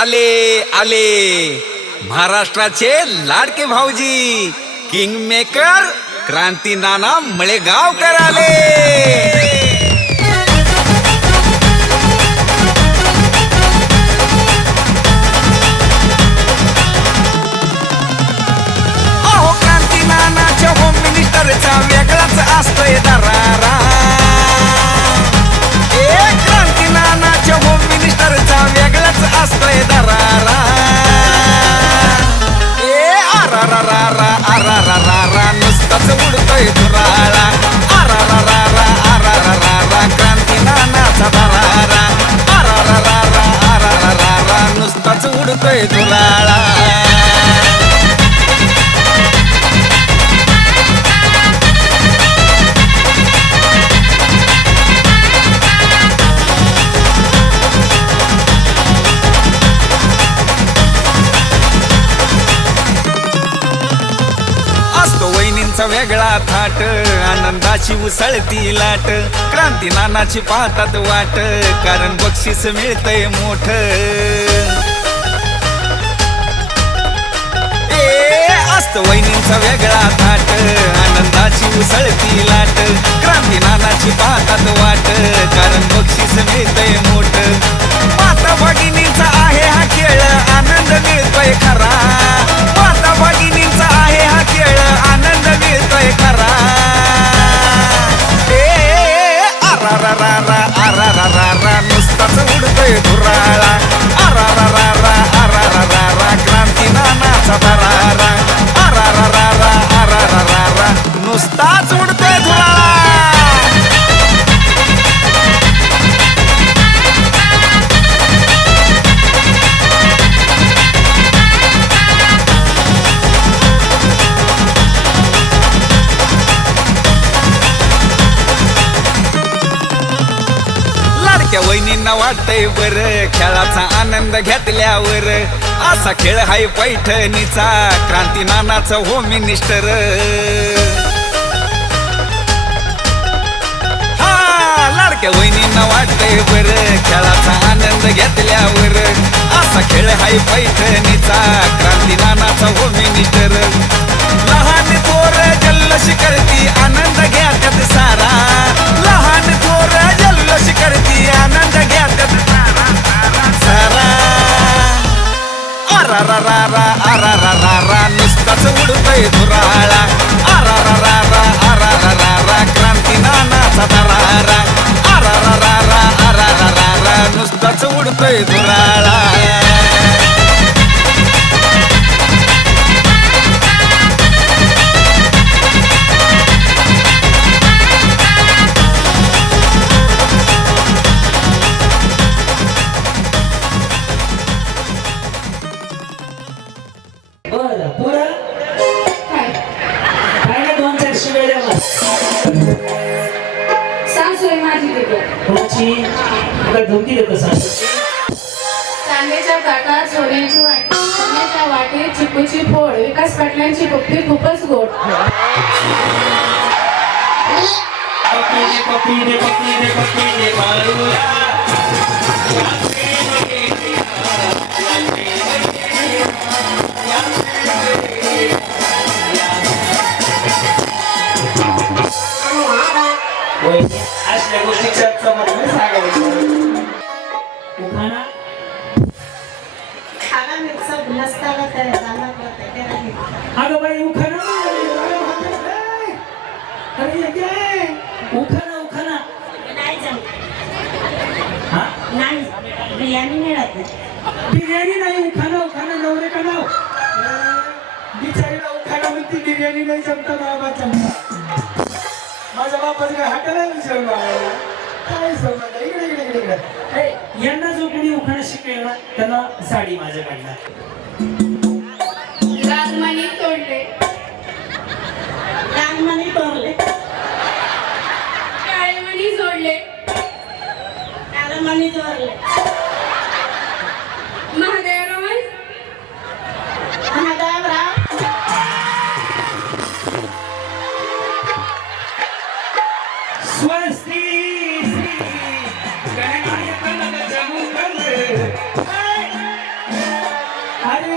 आले आले महाराष्ट्राचे लाडके भाऊजी किंग मेकर क्रांती नाना मळेगावकर आले. अहो क्रांती नानाच्या होम मिनिस्टरचा वेगळाच असतोय दरारा. क्रांती नानाच्या होम मिनिस्टरचा वेगळाच असतोय दरारा. आरा रा रा रा आरा रा रा रा नुसताच उडतोय धुराळा. आरा रा रा रा आरा रा रा रा क्रांती नानाचा दरारा. आरा रा रा रा आरा रा रा रा नुसताच उडतोय धुराळा. वेगळा थाट आनंदाची उसळती लाट. क्रांती नानाची पाहतात वाट कारण बक्षीस मिळतंय मोठ. असतो वहिनींचा वेगळा थाट आनंदाची उसळती लाट. क्रांती नानाची पाहतात वाट कारण बक्षीस मिळतंय मोठ. माता भगिनींचा आहे हा खेळ आनंद मिळतोय खरा. माता भगिनींचा आहे हा खेळ आनंद मिळतोय खरा. आरा रा रा रा आरा रा रा रा नुसताच उडतोय धुराळा. आरा रा रा रा आरा रा रा रा क्रांती नानाचा दरारा. आरा रा रा रा आरा रा रा रा नुसताच उडतोय धुराळा. वहिनींना वाटतंय बर खेळाचा आनंद घेतल्यावर. असा खेळ हाय पैठणीचा क्रांती नानाचा होम मिनिस्टर. हा लाडक्या वहिनींना वाटतंय बर खेळाचा आनंद घेतल्यावर. असा खेळ हाय पैठणीचा क्रांती नानाचा होम मिनिस्टर. लहान थोर जल्लोष करती आनंद घ्यात्यात सारा. लहान थोर जल्लोष करती आनंद घ्यात्यात सारा. आरा रा रा रा आरा रा रा रा नुसताच उडतोय धुराळा. आरा रा रा रा आरा रा रा रा क्रांती नानाचा दरारा. आरा रा रा रा आरा रा रा रा नुसताच उडतोय धुराळा. चांदीच्या ताटात सोन्याची वाटी. सोन्याच्या वाटीत चिकूची फोड. विकास पाटलांची पप्पी खूपच गोड. असल्या गोष्टी चर्चा म्हणून सांगायचं. उखाणा खाना मिक्स नसताना तर झाला अगं बाई उखाणा. अरे काय उखाणा उखाणा नाही जमत. हा नाही बिर्याणी मिळत नाही. बिर्याणी नाही उखाणा उखाणा नवरे का नाव. बिचारीला उखाणा म्हणती बिर्याणी नाही जमता बाबा जमता. माझ्या बापाचं काय हाताला विचारून काय समजा इकडे इकडे इकडे इकडे. यांना जो कोणी उखाणा शिकेल ना त्याला साडी माझ्याकडनं. राजमणी तोडले. रानमणी तोरले. काळेमणी जोडले. काळमणी जोरले. महादेवराव महादेवराव स्वस्ती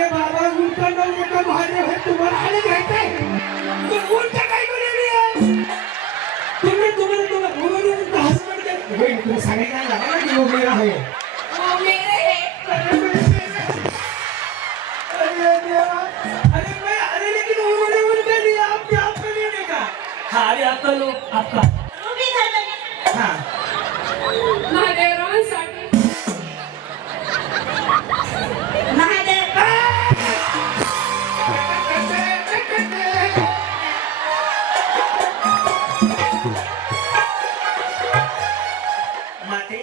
अरे बाबा उलटा नवरे का महादेव है तुम्हाला आले घ्यायचंय उलटा काय करेल तुम्हाला हसबंड तुम्ही सांगायचं नाही लागला की वो मेरा है वो मेरे है. अरे देवा अरे लेकिन उन्होंने उनके लिए आपने आपके लिए नहीं कहा हाँ अरे आपका लो आपका रुबी झालं. हाँ महादेवरावांसाठी महादेव माते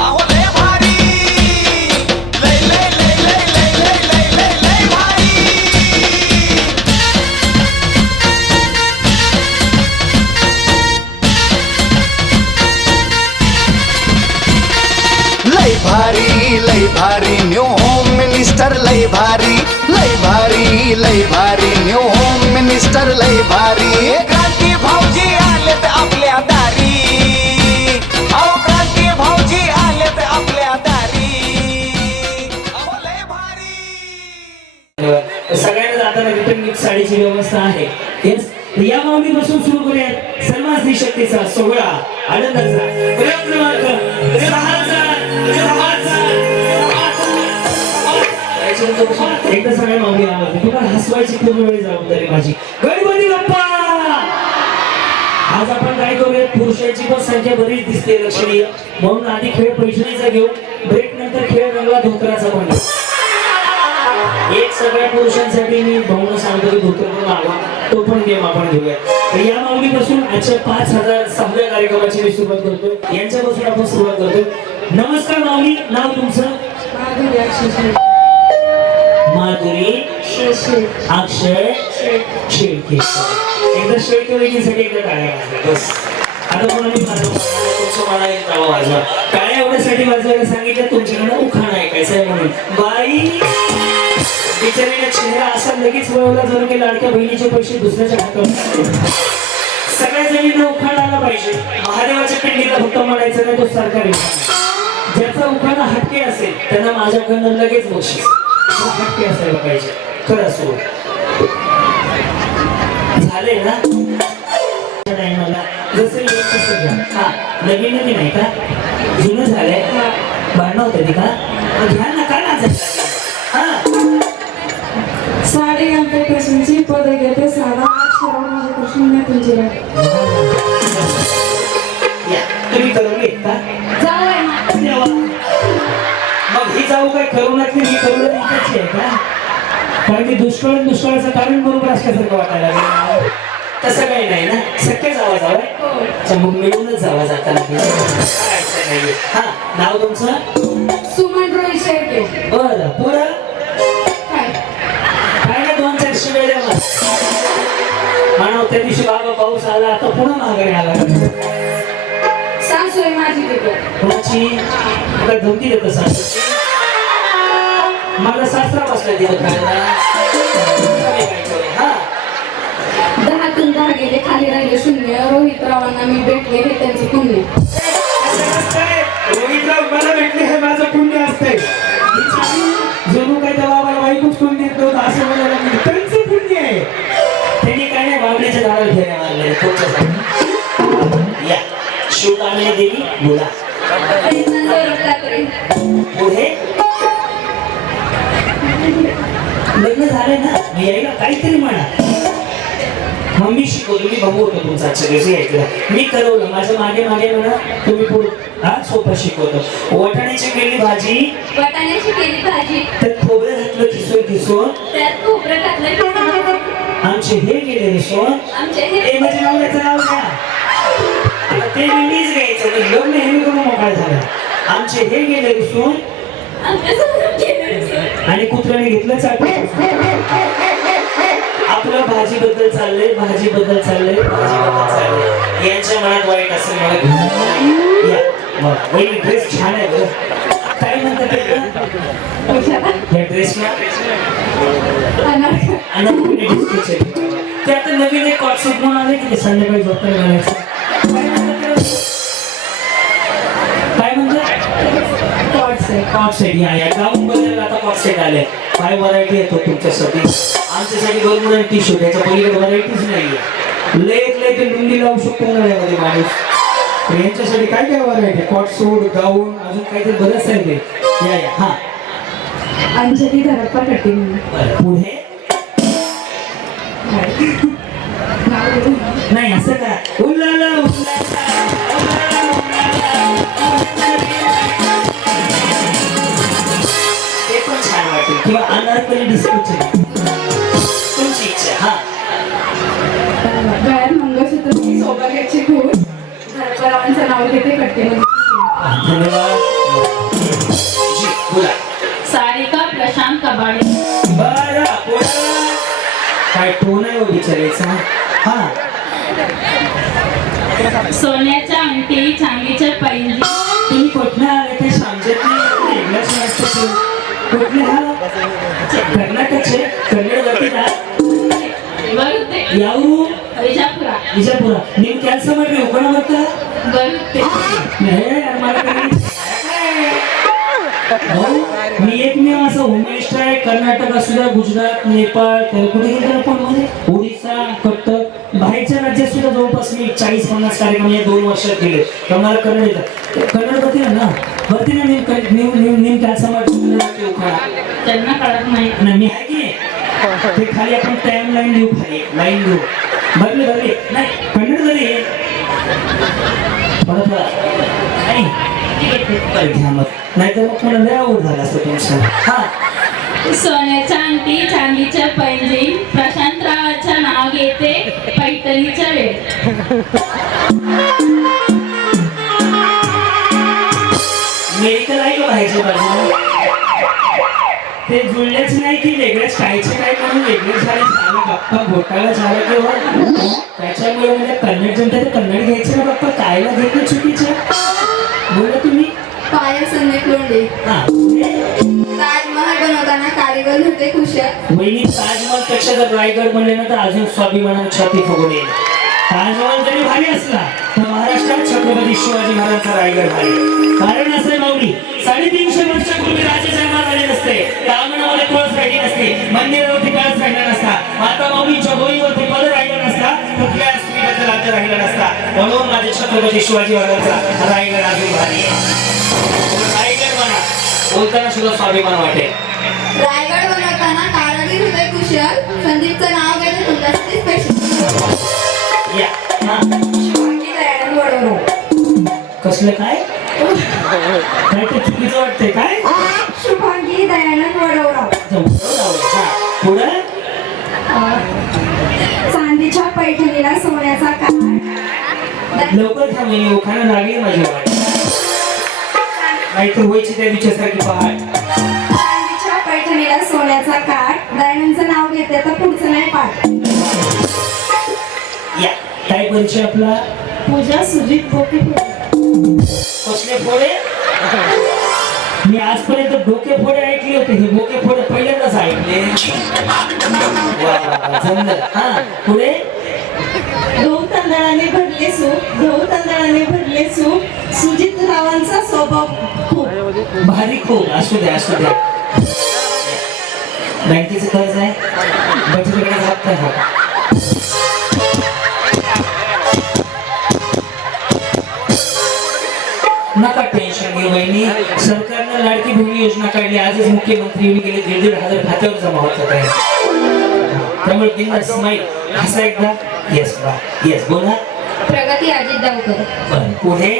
अहो लय भारी लय लय लय लय लय लय लय लय लय भारी लय भारी न्यू होम मिनिस्टर लय भारी न्यू होम मिनिस्टर लय भारी क्रांती भाऊजी आलेत आपल्या दारी अहो क्रांती भाऊजी आलेत आपल्या दारी अहो लय भारी. सगळ्यांना जाताना रिटर्न गिफ्ट साडीची व्यवस्था आहे. येस या माऊलीपासून सुरू करूयात सन्मान स्त्री शक्तीचा सोहळा आनंदाचा प्रयोग क्रमांक 6. एकदा सगळ्या माऊली आवडते तुम्हाला हसवायची पूर्ण वेळ जबाबदारी माझी. गणपती बाप्पा आज आपण काय करूया पुरुषांची पण संख्या बरीच दिसते लक्षणीय म्हणून आधी खेळ पैठणीचा घेऊ ब्रेक नंतर खेळ रंगला धोतराचा पण घेऊ. एक सगळ्या पुरुषांसाठी मी भाऊना सांगतो की धोतर पण मागवा तो पण गेम आपण घेऊया. तर या माऊलीपासून आजच्या 5006व्या कार्यक्रमाची मी सुरुवात करतो यांच्यापासून आपण सुरुवात करतो. नमस्कार माऊली नाव तुमचं माधुरी अक्षय माधुरी अक्षय शेळके. एकदा शेळके वहिनीसाठी एकदा टाळ्या वाजवा. बस आता कोणा मी तुमचं मला एक टाळा वाजवा. टाळ्या एवढ्यासाठी वाजवायला सांगितलं तुमच्याकडे उखाणा ऐकायचं आहे म्हणून. बाई बिचारीला चेहरा असा लगेच वळवला जणू की लाडक्या बहिणीचे पैसे दुसऱ्याच्या खात्यावर. सगळ्या जणींना उखाणा आला पाहिजे. महादेवाच्या पिंडीला फक्त म्हणायचं नाही तो सरकारी ज्याचा उखाणा हटके असेल त्यांना माझ्याकडनं लगेच बक्षीस हटके असायला पाहिजे. खरं असो झाले ना मला जसं येईल तसं घ्या. हा नवीन नवीन आहे का जुनं झालंय भांडणं होतं ती का घ्या ना का ना हा साडी घालते कृष्णाची पद घेते साधा अक्षर माझे कृष्ण तुमची या तुम्ही करून घेत का जाऊ मग ही जाऊ काय करू नका ही करू इकडची आहे का कारण की दुष्काळाचं कारण बरोबर असल्यासारखं वाटायला लागलं. तसं काही नाही ना शक्य जावा जावं मग मिळूनच जावा जाताना हा नाव तुमचं सुमन रोहित शेळके. बरं पुढं काय काय ना 2-4 शिव्या द्या म्हणा त्या दिवशी बाबा पाऊस आला आता पुन्हा माघारी आला सासू आहे माझी तिथे. कोणाची तुला धमकी देत सासूची मला सासरा बसला तिथं खायला हा 10तून 10 गेले खाली राहिले 0. रोहितरावांना मी भेटले हे त्यांचे पुण्य. रोहितराव मला भेटले हे माझं पुण्य असतंय. जणू काय त्या बाबाला बाईकच कोण देत नव्हतं असं म्हणायला लागलं. त्यांचं पुण्य आहे. त्यांनी काय नाही बाबड्याच्या झाडाला फेऱ्या मारले तुमच्यासाठी. या शिवकामिनी देवी बोला पुढे लग्न झालंय ना मी यायला काहीतरी म्हणा. मम्मी शिकवतो मी बघू होतो तुमचा आजच्या दिवशी ऐकलं मी करवलं माझ्या मागे मागे म्हणा तुम्ही पुढे हा सोपं शिकवतो. वाटाण्याची केली भाजी वाटाण्याची केली भाजी त्यात खोबरं घातलं किसून त्यात खोबरं टाकलं आमचे हे गेले रिसोन आमचे हे हे म्हणजे नवऱ्याचं नाव घ्या आता ते मीच घ्यायचं मी लग्न हे मी करून मोकळा झाला. आमचे हे गेले रिसोन आणि कुत्र्याने घेतलं चाटून. आपलं भाजीबद्दल चाललंय यांच्या मनात वाईट असेल मला घेऊन या. मग वहिनी ड्रेस छान आहे बरं काय म्हणतात या ड्रेसला अनारकली डिस्कोचे ते आता नवीन एक कॉटसूट म्हणून आले की ते संध्याकाळी झोपायला घालायचं काय म्हणतात कॉट्स आहे कॉट सेट या गाऊन बदल आता कॉट सेट आले काय व्हरायटी येतो तुमच्यासाठी आमच्यासाठी भरपूर टी शर्ट याच्या पलीकडे व्हरायटीच नाहीये लय ते लुंगी लावू शकतो ना यामध्ये माणूस तर यांच्यासाठी काय काय व्हरायटी कॉट सूट गाऊन अजून काहीतरी बरंच आहे ते या हा अंजली धरप्पा कटिंग बरं, पुढे नाही असं करा उल्लाला ते पण छान वाटेल किंवा अनारकली डिस्कोची तुमची इच्छा हा गळ्यात मंगळसूत्र सौभाग्याची खून धरप्पारावांचं नाव घेते कट्टे धन्यवाद जी बोला सारिका प्रशांत कबाडे बरं पुढं काय टोन आहे हो बिचारायचा हा सोन्याच्या अंगठी चांदीच्या पैंजी तुम्ही कुठल्या आले ते समजत नाही वेगळंच वाटतं ते. कुठले हा कर्नाटकचे कन्नड वरती ಬರುತ್ತೆ ಯಾವರು ವಿಜಯಪುರ ವಿಜಯಪುರ ನೀವು ಕೆಲಸ ಮಾಡ್ರಿ ಉಪನ ಬರ್ತಾ ಬರುತ್ತೆ मी एकमेव असं होम मिनिस्टर आहे कर्नाटक असू द्या गुजरात नेपाळ तर कुठे गेलं पण मध्ये ओडिसा कट्टक बाहेरच्या राज्यात सुद्धा जवळपास मी 40-50 कार्यक्रम या 2 वर्षात केले तर मला कन्नड येतात कन्नड बघते ना बघते ना नेम ಕೆಲಸ ಮಾಡ್ತೀನಿ उखाडा त्यांना कळत नाही आणि मी आहे की नाही ते खाली आपण टाइम लाईन लिहू खाली लाईन लिहू बघले नाही कन्नड झाली थोडं नाही नाहीतर मग कोणाला लय आवड झाला असतं तुमचं हा सोन्याच्या अंगठी चांदीच्या पैंजी प्रशांतरावांचं नाव घेते पैठणीच्या वेळ मेडिकल आहे का बाहेरच्या बाजूला ते जुळलेच नाही की वेगळेच कायचे काय म्हणून वेगळे झाले बाप्पा घोटाळा झाला किंवा त्याच्यामुळे म्हणजे कन्नड जनता ते कन्नड घ्यायचे ना बाप्पा कायला घेतलं चुकीचं बोला तुम्ही पायल संदीप लोंढे हा ताजमहल बनवताना कारीगर होते कुशल वहिनी ताजमहल पेक्षा जर रायगड म्हणले ना तर अजून स्वाभिमानाने छाती फुगून येईल ताजमहल जरी भारी असला तर महाराष्ट्रात छत्रपती शिवाजी महाराजांचा रायगड भारी कारण असं माऊली 350 वर्षापूर्वी राजे जन्माला आले नसते रामनामध्ये तुळस राहिली नसते मंदिरावरती कळस राहिला नसता माता माऊलीच्या गोळीवरती पद राहिला नसता कुठल्या स्त्रीबद्दल राज्य राहिला नसता म्हणून माझे छत्रपती शिवाजी महाराजांचा रायगड अजून भारी रायगड म्हणा बोलताना सुद्धा स्वाभिमान वाटेल रायगड बनवताना कारागीर होते कुशल संदीपचं नाव घेते तुमच्यासाठी स्पेशल या हा शिवाजी दयानंद वडवणे कसलं काय काय ते चुकीचं वाटतंय काय शुभांगी दयानंद वडवराव हा पुढं चांदीच्या पैठणीला सोन्याचा काठ लवकर थांबली उखाणा लागली माझ्या वाट नाहीतर व्हायची त्या विचारसारखी पहाड चांदीच्या पैठणीला सोन्याचा काठ दयानंदचं नाव घेते तर पुढचं नाही पाठ या काय परिचय आपला पूजा सुजित बोके कसले फोडे मी आजपर्यंत डोके फोडे ऐकले होते हे बोके फोडे पहिल्यांदाच ऐकले वा, जमलं. हा पुढे गहू तांदळाने भरले सूप गहू तांदळाने भरले सूप सुजित रावांचा स्वभाव खूप भारी खूप असू द्या बँकेचं कर्ज आहे बचत हात काय हा नका टेन्शन घेऊ बहिणी सरकारनं लाडकी बहीण योजना काढली आजच मुख्यमंत्री येऊन गेले 1,500 खात्यावर जमा होतात आहे त्यामुळे बिंदास स्माईल हसा एकदा येस बोला प्रगती अजित डावकर पुढे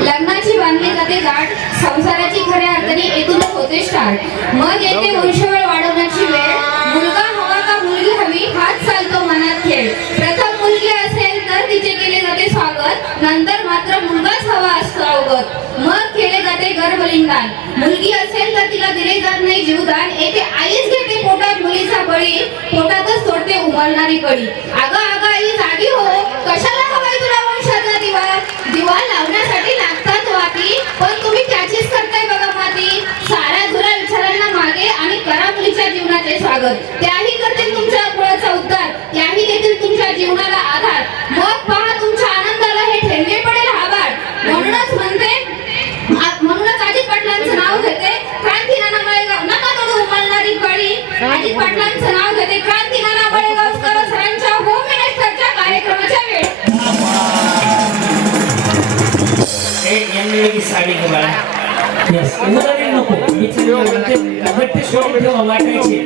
लग्नाची बांधली जाते गाठ संसाराची खऱ्या अर्थाने एकूणच होते स्टार्ट मग येते वंशवळ वाढवण्याची वेळ मुलगा हवा का मुलगी हवी हाच चालतो मनात खेळ प्रथम मुलगी असेल तर तिचे केले जाते स्वागत नंतर मात्र मुलगाच हवा असतो अवगत मग केले जाते गर्भलिंगान मुलगी असेल तर तिला दिले जात नाही जीवदान येथे आईच घेते पोटात मुलीचा बळी पोटातच तोडते उमलणारी कळी अगं आई जागी हो कशाला हवाय तुला वंशाचा दिवा लावण्यासाठी लागतात वाती पण तुम्ही त्याचीच करताय बघा माती साऱ्या धुरा विचारांना मागे आणि करा मुलीच्या जीवनाचे स्वागत त्याही करतील तुमच्या कुळाचा उद्धार त्याही देतील तुमच्या जीवनाला आधार मग पहा तुमच्या आनंदाला हे ठेंगे पडेल आभार म्हणूनच अजित पाटलांचं नाव अजित पाटलांचं नाव घेते क्रांती नाना बळेगावकर सरांच्या होम मिनिस्टरच्या कार्यक्रमाच्या वेळी. यांनी लगेच साडी घे बाळा. Yes. उदाहरण नको ते सोडून ठेवा वाटायचे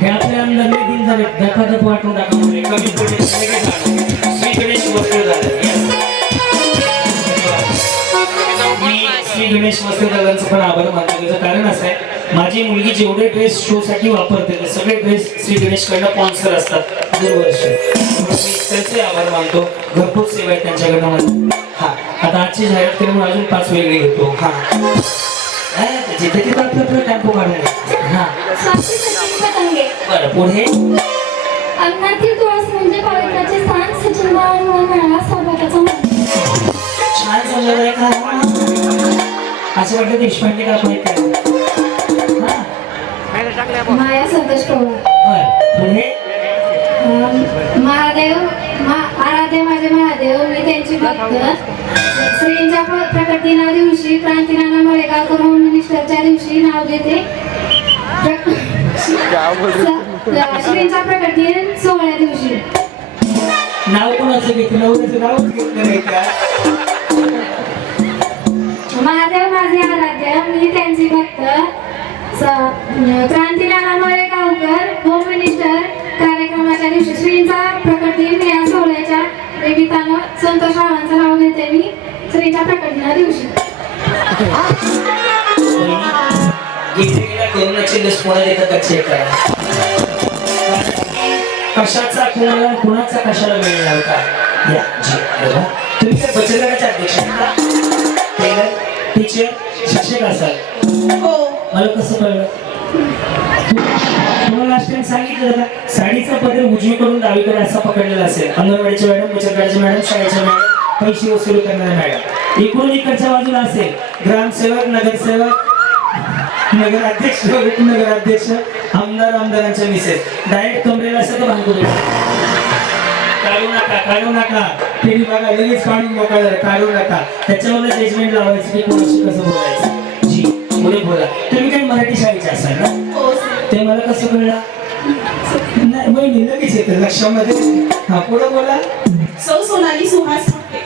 हे आपल्या नवे दिन झाले धपाधप वाटून टाकामुळे कमी पडले लगेच आलो. श्री गणेश वस्त्र झालं. Yes. मी श्री गणेश वस्त्र दादांचं पण आभार मानतो. त्याचं कारण असं आहे माझी मुलगी जेवढे ड्रेस शो साठी वापरते ते सगळे ड्रेस श्री गणेश कडनं स्पॉन्सर असतात दरवर्षी. मी त्यांचे आभार मानतो. भरपूर सेवा आहे त्यांच्याकडनं मला. हा आता आजची जाहिरात केली म्हणून अजून 5 वेगळे घेतो. हा जिथे तिथं आपलं टेम्पो काढून. हा स्वाती सचिन पतंगे. बरं पुढे अंगणातील तुळस म्हणजे पवित्राचे स्थान. सचिन बाळांवर मिळाला सौभाग्याचा मान. छान समजलंय का असं वाटतं देशपांडे का माहित काय. हा माया संतोष पवार. बरं पुढे महादेव आराध्य माझे महादेव मी त्यांची भक्त. श्रींच्या प्रकट दिना दिवशी क्रांतीनाना मळेगावकर होम मिनिस्टरच्या दिवशी नाव घेते. श्रींचा प्रकट दिन सोहळ्या दिवशी. नाव कोणाचं घेतलं नवऱ्याचं नाव घेतलं नाही का. महादेव माझे आराध्य मी त्यांची भक्त. क्रांतीनाना मळेगावकर होम मिनिस्टर कार्यक्रमाच्या दिवशी श्रींचा प्रकट दिन या सोहळ्याच्या निमित्तानं संतोष रावांचं नाव घेते मी श्रींच्या प्रकट दिना दिवशी. गेल्या कोरोनाची लस कोणा देतात का चेक करा. कशाचा कुणाचा कशाला वेळ लावता. या जी बघा तुम्ही काय बचत गटाचे अध्यक्ष आहेत का. टेलर टीचर शिक्षक असाल. हो. मला कसं कळलं तुम्हाला लास्ट टाइम सांगितलं का साडीचा पदर उजवीकडून डावीकडे असा पकडलेला असेल. अंगणवाडीच्या मॅडम बचत गटाच्या मॅडम शाळेच्या मॅडम पैसे वसूल करणाऱ्या मॅडम इकडून इकडच्या बाजूला असेल ग्रामसेवक नगरसेवक नगराध्यक्ष उपनगराध्यक्ष आमदारांच्या मिसेस डायरेक्ट कमरेला असं तर भांगू काढू नका तरी बघा लगेच काढून मोकळा काढू नका. त्याच्यावर जजमेंट लावायचं की कोणाशी कसं बोलायचं. जी पुढे बोला. तुम्ही काही मराठी शाळेचे असाल ना ते मला कसं कळलं नाही बहिणी लगेच येतं लक्षामध्ये. हा पुढे बोला. सौ सोनाली सुहास फुटे.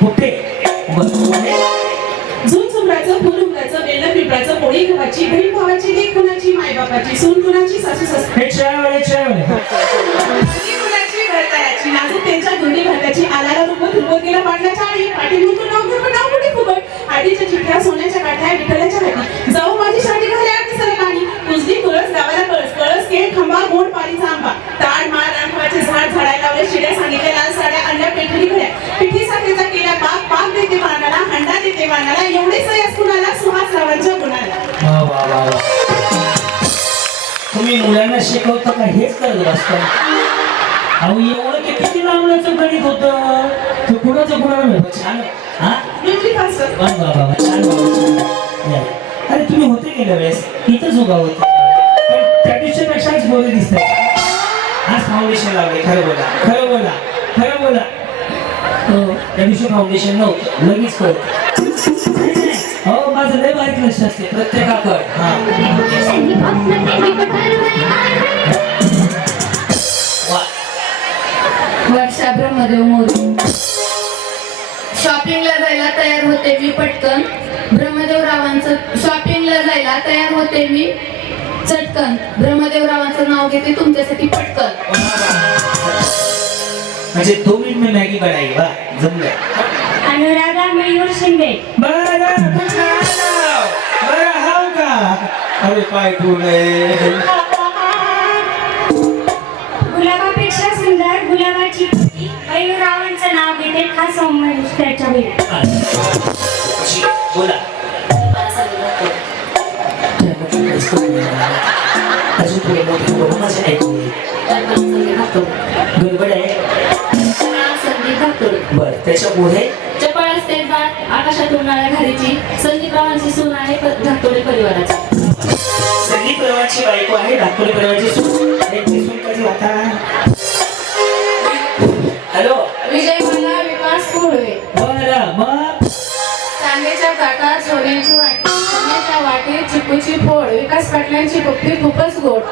कुठे बरं झुम झुमराचं फुल उमराचं बेलं पिंपळाचं पोळी गव्हाची बहीण भावाची लेक कुणाची मायबापाची सून कुणाची सासू सासू हे चहावाले कुणाची घरतायाची नाजूक त्यांच्या धुंडी भाताची आलाला रुपत रुपतीला पाडला चाळी पाठी मुंतून नाव घेऊन नाव कुठे फुकट आधीच्या चिठ्ठ्या सोन्याच्या काठ्या विठ्ठलाच्या हाती जाऊ माझी साठी घाले आरती सरे पाणी कुजली तुळस गावाला कळस कळस केळ खंबा गोड पाणीचा आंबा ताड माळ रामफळाचे झाड झाडायला लावले शिड्या सांगितल्या लाल साड्या आणल्या पेठणी घड्या पिठी साखरेचा केला पाक पाक देते वाणाला हंडा देते वाणाला एवढे सयस कुणाला सुहास रावांच्या गुणाला. तुम्ही मुलांना शिकवता का हेच करत असता. अहो एवढं ते किती लांबण्याचं गणित होतं ते कुणाचं कुणाला मिळतं. छान हा बाबा छान बाबा. अरे तुम्ही होते गेल्या वेळेस इथंच उगा होते पण त्या दिवशीपेक्षाच बोले दिसत. आज फाउंडेशन लावले. खरं बोला त्या दिवशी फाउंडेशन नव्हतं लगेच कळत. हो माझं लय बारीक लक्ष असते प्रत्येकाकडे. वर्षा ब्रह्मदेव मोरे. शॉपिंगला जायला तयार होते मी पटकन. ब्रह्मदेवरावांचं शॉपिंगला जायला तयार होते मी चटकन. ब्रह्मदेवरावांचं नाव घेते तुमच्यासाठी पटकन. म्हणजे 2 मिनिट में मॅगी बनाई. वा जमलं. अनुराधा मयूर शिंदे. बरं हाव का. अरे काय तू गुलाबापेक्षा सुंदर गुलाबाची पती मयूररावांचं नाव घेते खास त्याच्या वेळी. बोला. अजून थोडे मोठे बोलू माझं ऐकून गडबड आहे. बर त्याच्या पुढे चपळ असते जात आकाशात उन्हाळ्या घरीची. संदीपरावांची सून आहे धाकटोळे परिवाराची. संदीप रावांची बायको आहे धाकटोळे परिवाराची सून. त्यांची सून कधी होता. हॅलो विजय मला विकास कोळवे. बरं मग चांदीच्या ताटात सोन्याची वाटी सोन्याच्या वाटीत चिकूची फोड. विकास विकास पाटलांची पप्पी खूपच गोड.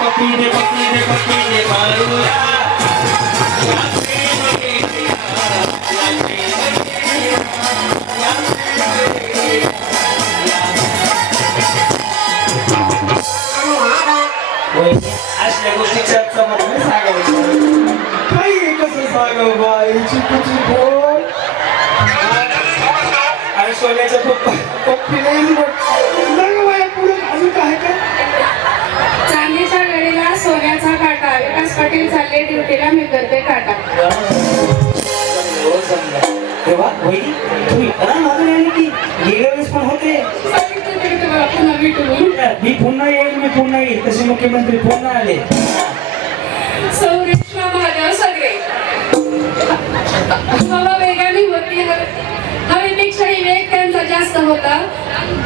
पप्पी दे बाळूला. असल्या गोष्टी चर्चा मध्ये सांगायचं. काही कसं सांगाव बाई चिकूची बोल आणि सोन्याच्या पप्पी नाही पुढे अजून काय काय चांदीच्या घडीला सोन्याचा काटा. विकास पाटील चालले ड्युटीला, मी करते टाटा. तेव्हा वहिनी तुम्ही मागून आली की गेल्या वेळेस पण होते. पुन्हा भेटू. मी पुन्हा येईल तसे मुख्यमंत्री पुन्हा आले. सौरेश्वर महादेव सगळे. हवा वेगाने होती, हवेपेक्षाही वेग त्यांचा जास्त होता.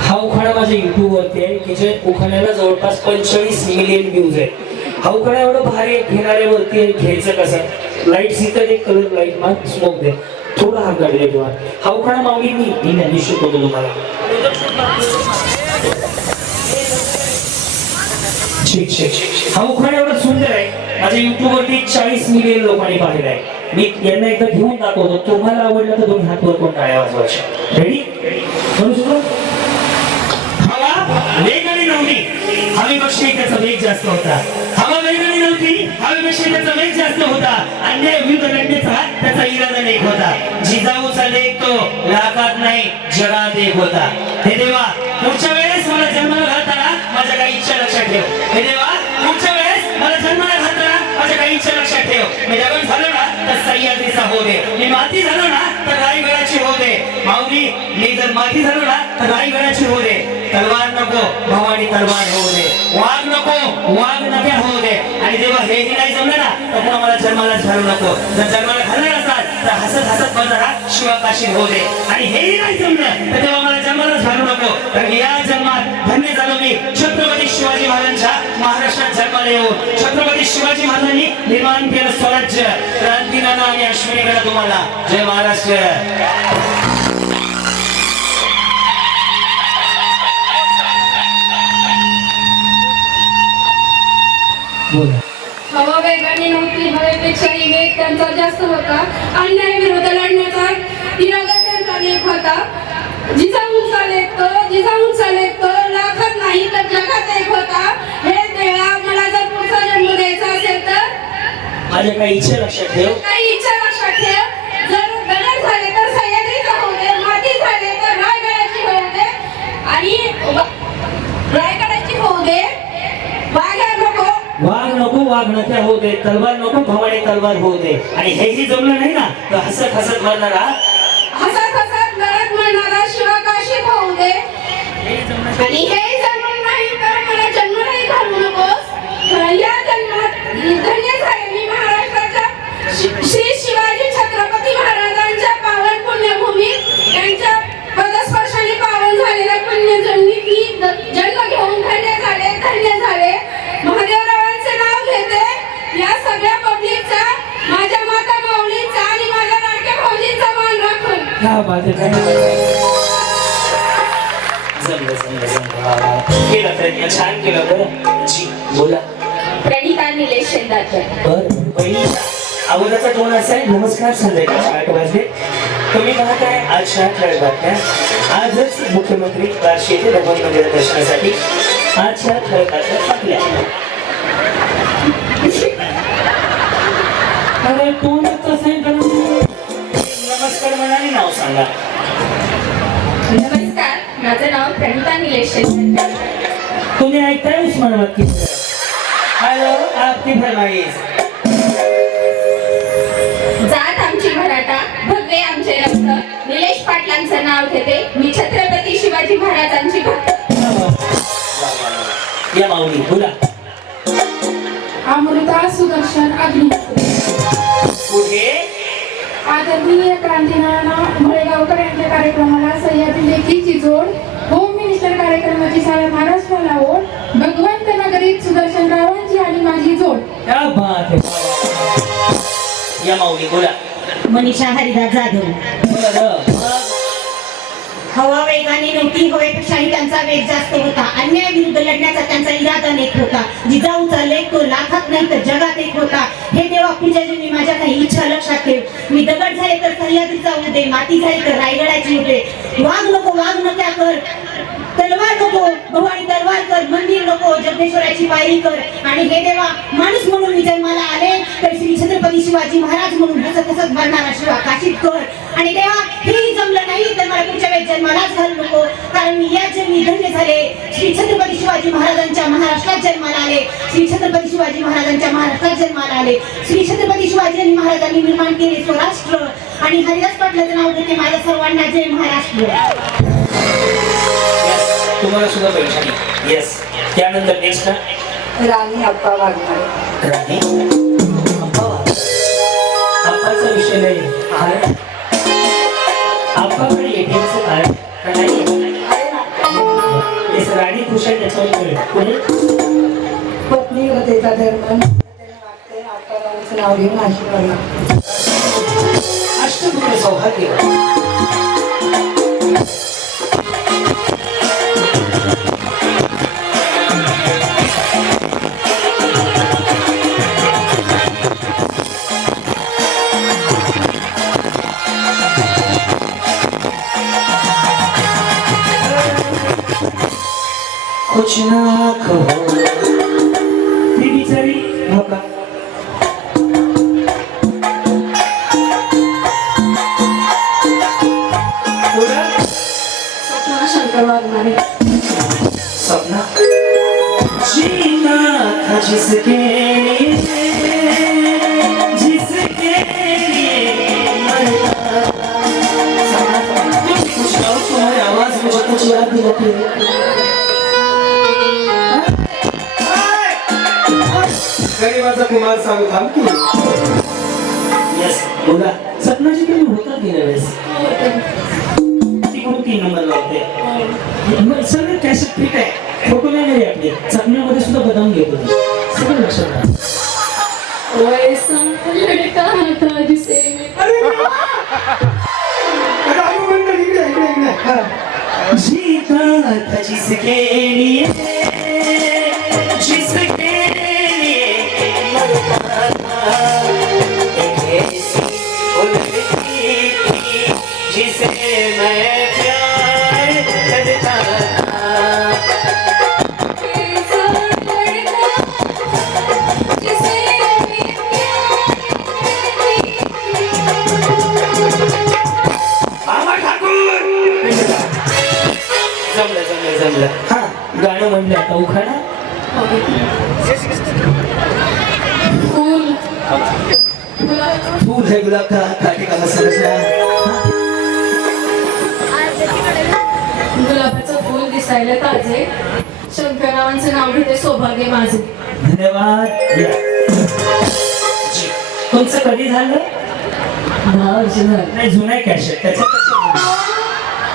हा उखाणा माझ्या युट्यूब वरती आहे की जे उखाण्याला जवळपास 45 मिलियन व्ह्यूज आहे. हा उखाणा एवढं भारी घेणाऱ्यावरती आहे. घ्यायचं कसं लाईट सीत एक कलर लाईट मा स्मोक दे थोडा हात काढले किंवा हा उखाणा मागणी मी शिकवतो तुम्हाला. हा उखाणा एवढा सुंदर आहे. माझ्या युट्यूब वरती 40 मिलियन लोकांनी पाहिलं आहे. मी यांना एकदा घेऊन दाखवतो. तुम्हाला आवडलं तर दोन हात वर कोण टाळ्या वाजवायच्या. रेडी? हवा वेगाने नव्हती, हवेपेक्षा त्याचा वेग जास्त होता. हवा वेगाने नव्हती, हवेपेक्षा त्याचा वेग जास्त होता. अन्याय विरुद्ध लढण्याचा त्याचा इरादा एक होता. जिजाऊचा लेख तो लाखात नाही जगात एक होता. हे देवा पुढच्या वेळेस मला जन्माला घालताना माझ्या काही इच्छा लक्षात ठेव. हे देवा पुढच्या वेळेस मला जन्माला घालताना माझ्या काही इच्छा लक्षात ठेव. मी दगड झालो ना तर सह्याद्रीचा हो दे. मी माती झालो ना तर रायगडाची हो दे. माऊली मी जर माती झालो ना तर रायगडाची हो दे. तलवार नको भवानी तलवार होऊ दे. वाघ नको वाघ नक्या होऊ दे. आणि जेव्हा हेही नाही जमलं ना तर पुन्हा मला जन्माला घालू नको. जर जन्माला घालणार असाल तर हसत हसत बोलणारा शिवकाशी होऊ दे. आणि हेही नाही जमलं तर तेव्हा मला जन्मालाच घालू नको. कारण या जन्मात धन्य झालो मी छत्रपती शिवाजी महाराजांच्या महाराष्ट्रात जन्माला येऊन. छत्रपती शिवाजी महाराजांनी निर्माण केलं स्वराज्य. क्रांतीनाना आणि अश्विनीकडे तुम्हाला जय महाराष्ट्र. हवा वेगाने नव्हती, हवेपेक्षाही वेग त्यांचा जास्त होता. अन्याय विरुद्ध लढण्याचा इरादा त्यांचा नेक होता. जिजाऊंचा लेख तो लाखात नाही तर जगात एक होता. हे देवा मला जर पुढचा जन्म द्यायचा असेल तर माझ्या काही इच्छा लक्षात ठेव. काही इच्छा लक्षात ठेव. जर गणर झाले तर सह्याद्रीचा होऊ दे. माती झाले तर रायगडाची होऊ दे. आणि रायगडाची होऊ दे. वाघ नको वाघ नक्या होऊ दे. तलवार नको भवानी तलवार होऊ दे. आणि हेही जमलं नाही ना तर हसत हसत म्हणणारा लढत म्हणणारा शिवकाशी होऊ दे. आणि हे जन्म नाही तर मला जन्म नाही घालू नकोस. या जन्मात धन्य झाले मी महाराष्ट्राच्या श्री शिवाजी छत्रपती महाराजांच्या पावन पुण्यभूमीत त्यांच्या पदस्पर्शाने पावन झालेल्या पुण्यजन्मी मी जन्म घेऊन धन्य झाले. महादेवरावांचे नाव घेते या सगळ्या पब्लिकचा, माझ्या माता माऊलीचा आणि माझ्या लाडक्या भाऊजींचा मान राखून. केलं प्रयत्न छान केलं बरं. जी बोला. प्रणिता निलेश शेंदाचे. बरं पहिली अगोदरचा टोन असा आहे. नमस्कार संध्याकाळचे 8 वाजले. तुम्ही पाहताय आजच्या ठळक बातम्या. आजच मुख्यमंत्री बार्शी येथे भगवान मंदिर दर्शनासाठी. आजच्या ठळक बातम्या आपल्या. अरे नमस्कार म्हणाले नाव सांगा. नमस्कार, माझं नाव प्रणिता निलेश शेंदाचे. तुम्ही ऐकताय उस्मानाबाद की. हॅलो आपकी फरमाईश. जात आमची मराठा, भगवे आमचे रक्त. निलेश पाटलांचं नाव घेते मी छत्रपती शिवाजी महाराजांची भक्त. या माऊली बोला. अमृता सुदर्शन अग्निहोत्री. पुढे आदरणीय क्रांतीनाना मळेगावकर यांच्या कार्यक्रमाला सह्याद्री लेखीची जोड. होम मिनिस्टर कार्यक्रमाची साऱ्या महाराष्ट्राला ओढ. भगवंत नगरीत सुदर्शनरावांची आणि माझी जोड. क्या बात है. या माऊली बोला. मनीषा हरिदास जाधव. बरं हवा वेगाने नव्हती, हवेपेक्षाही त्यांचा वेग जास्त होता. अन्याय विरुद्ध लढण्याचा त्यांचा इरादा नेक होता. जिजाऊचा लेख तो लाखात नाही तर जगात एक होता. हे देवा पुढच्या जन्मी माझ्या काही इच्छा लक्षात ठेव. मी दगड झाले तर सह्याद्रीचा उदे, माती झाली तर रायगडाची उठे. वाघ नको वाघ नक्या कर, तलवार नको भवानी तलवार कर, मंदिर नको जगदेश्वराची पायरी कर. आणि हे देवा माणूस म्हणून मी जन्माला आले तर श्री छत्रपती शिवाजी महाराज म्हणून हसत हसत मरणारा शिवा काशीत कर. आणि देवा हेही जमलं नाही तर मला पुढच्या वेळेस जन्मालाच घालू नको, कारण मी या जन्मी धन्य झाले. श्री छत्रपती शिवाजी महाराजांच्या महाराष्ट्रात जन्माला आले. श्री छत्रपती शिवाजी महाराजांच्या महाराष्ट्रात जन्माला आले. श्री छत्रपती शिवाजी महाराजांनी निर्माण केले स्वराष्ट्र. आणि हरिदास पाटलाचं नाव घेते माझ्या सर्वांना जय महाराष्ट्र. तुम्हाला सुद्धा परीक्षा नाही. येस. त्यानंतर नेक्स्ट राणी अप्पा वाघमारे. राणी अप्पा. अप्पाचा विषय नाही. कार्ड अप्पाकडे एटीएमचं कार्ड का नाही? येस. राणी खुश आहे त्याच्यावर कळेल. पुढे पत्नी होतेचा धर्म वागते अप्पारावांचं नाव घेऊन आशीर्वाद. अष्टपुत्र सौभाग्य. कुछ ना कहो ती बिचारी हो का सपना शंकर वाघमारे. सपना जीना था जिसके लिए मरना था. कुछ गाओ, तुम्हारी आवाज मुझे कुछ याद दिलाती है. गरीबाचा कुमार सांगू थांब की. येस. बोला. सपनाची तुम्ही होता गेल्या वेळेस तिकडून 3 नंबर लावते. सगळं कॅसेट ठीक आहे. फोटो नाही गेले आपले. सपन्यामध्ये सुद्धा बदाम घेत होते. सगळं लक्षात राहा. वैसा लड़का था जिसे मैं जीता था जिसके लिए मरता था. एक ऐसी लड़की थी जिसे मैं प्यार करता था. ऐसा लड़का जिसे मैं मामा ठाकूर. जमलं. हा गाणं म्हणलं आता उखाणा. फूल फूल है गुलाब का काटे का मसाला. गुलाबाचं फूल दिसायला ताजे. शंकररावांचं नाव घेते सौभाग्य माझे. धन्यवाद. या. जी. तुमचं कधी झालं? 10 वर्ष झाले. नाही जुना आहे कॅसेट त्याच्यापेक्षा जुना.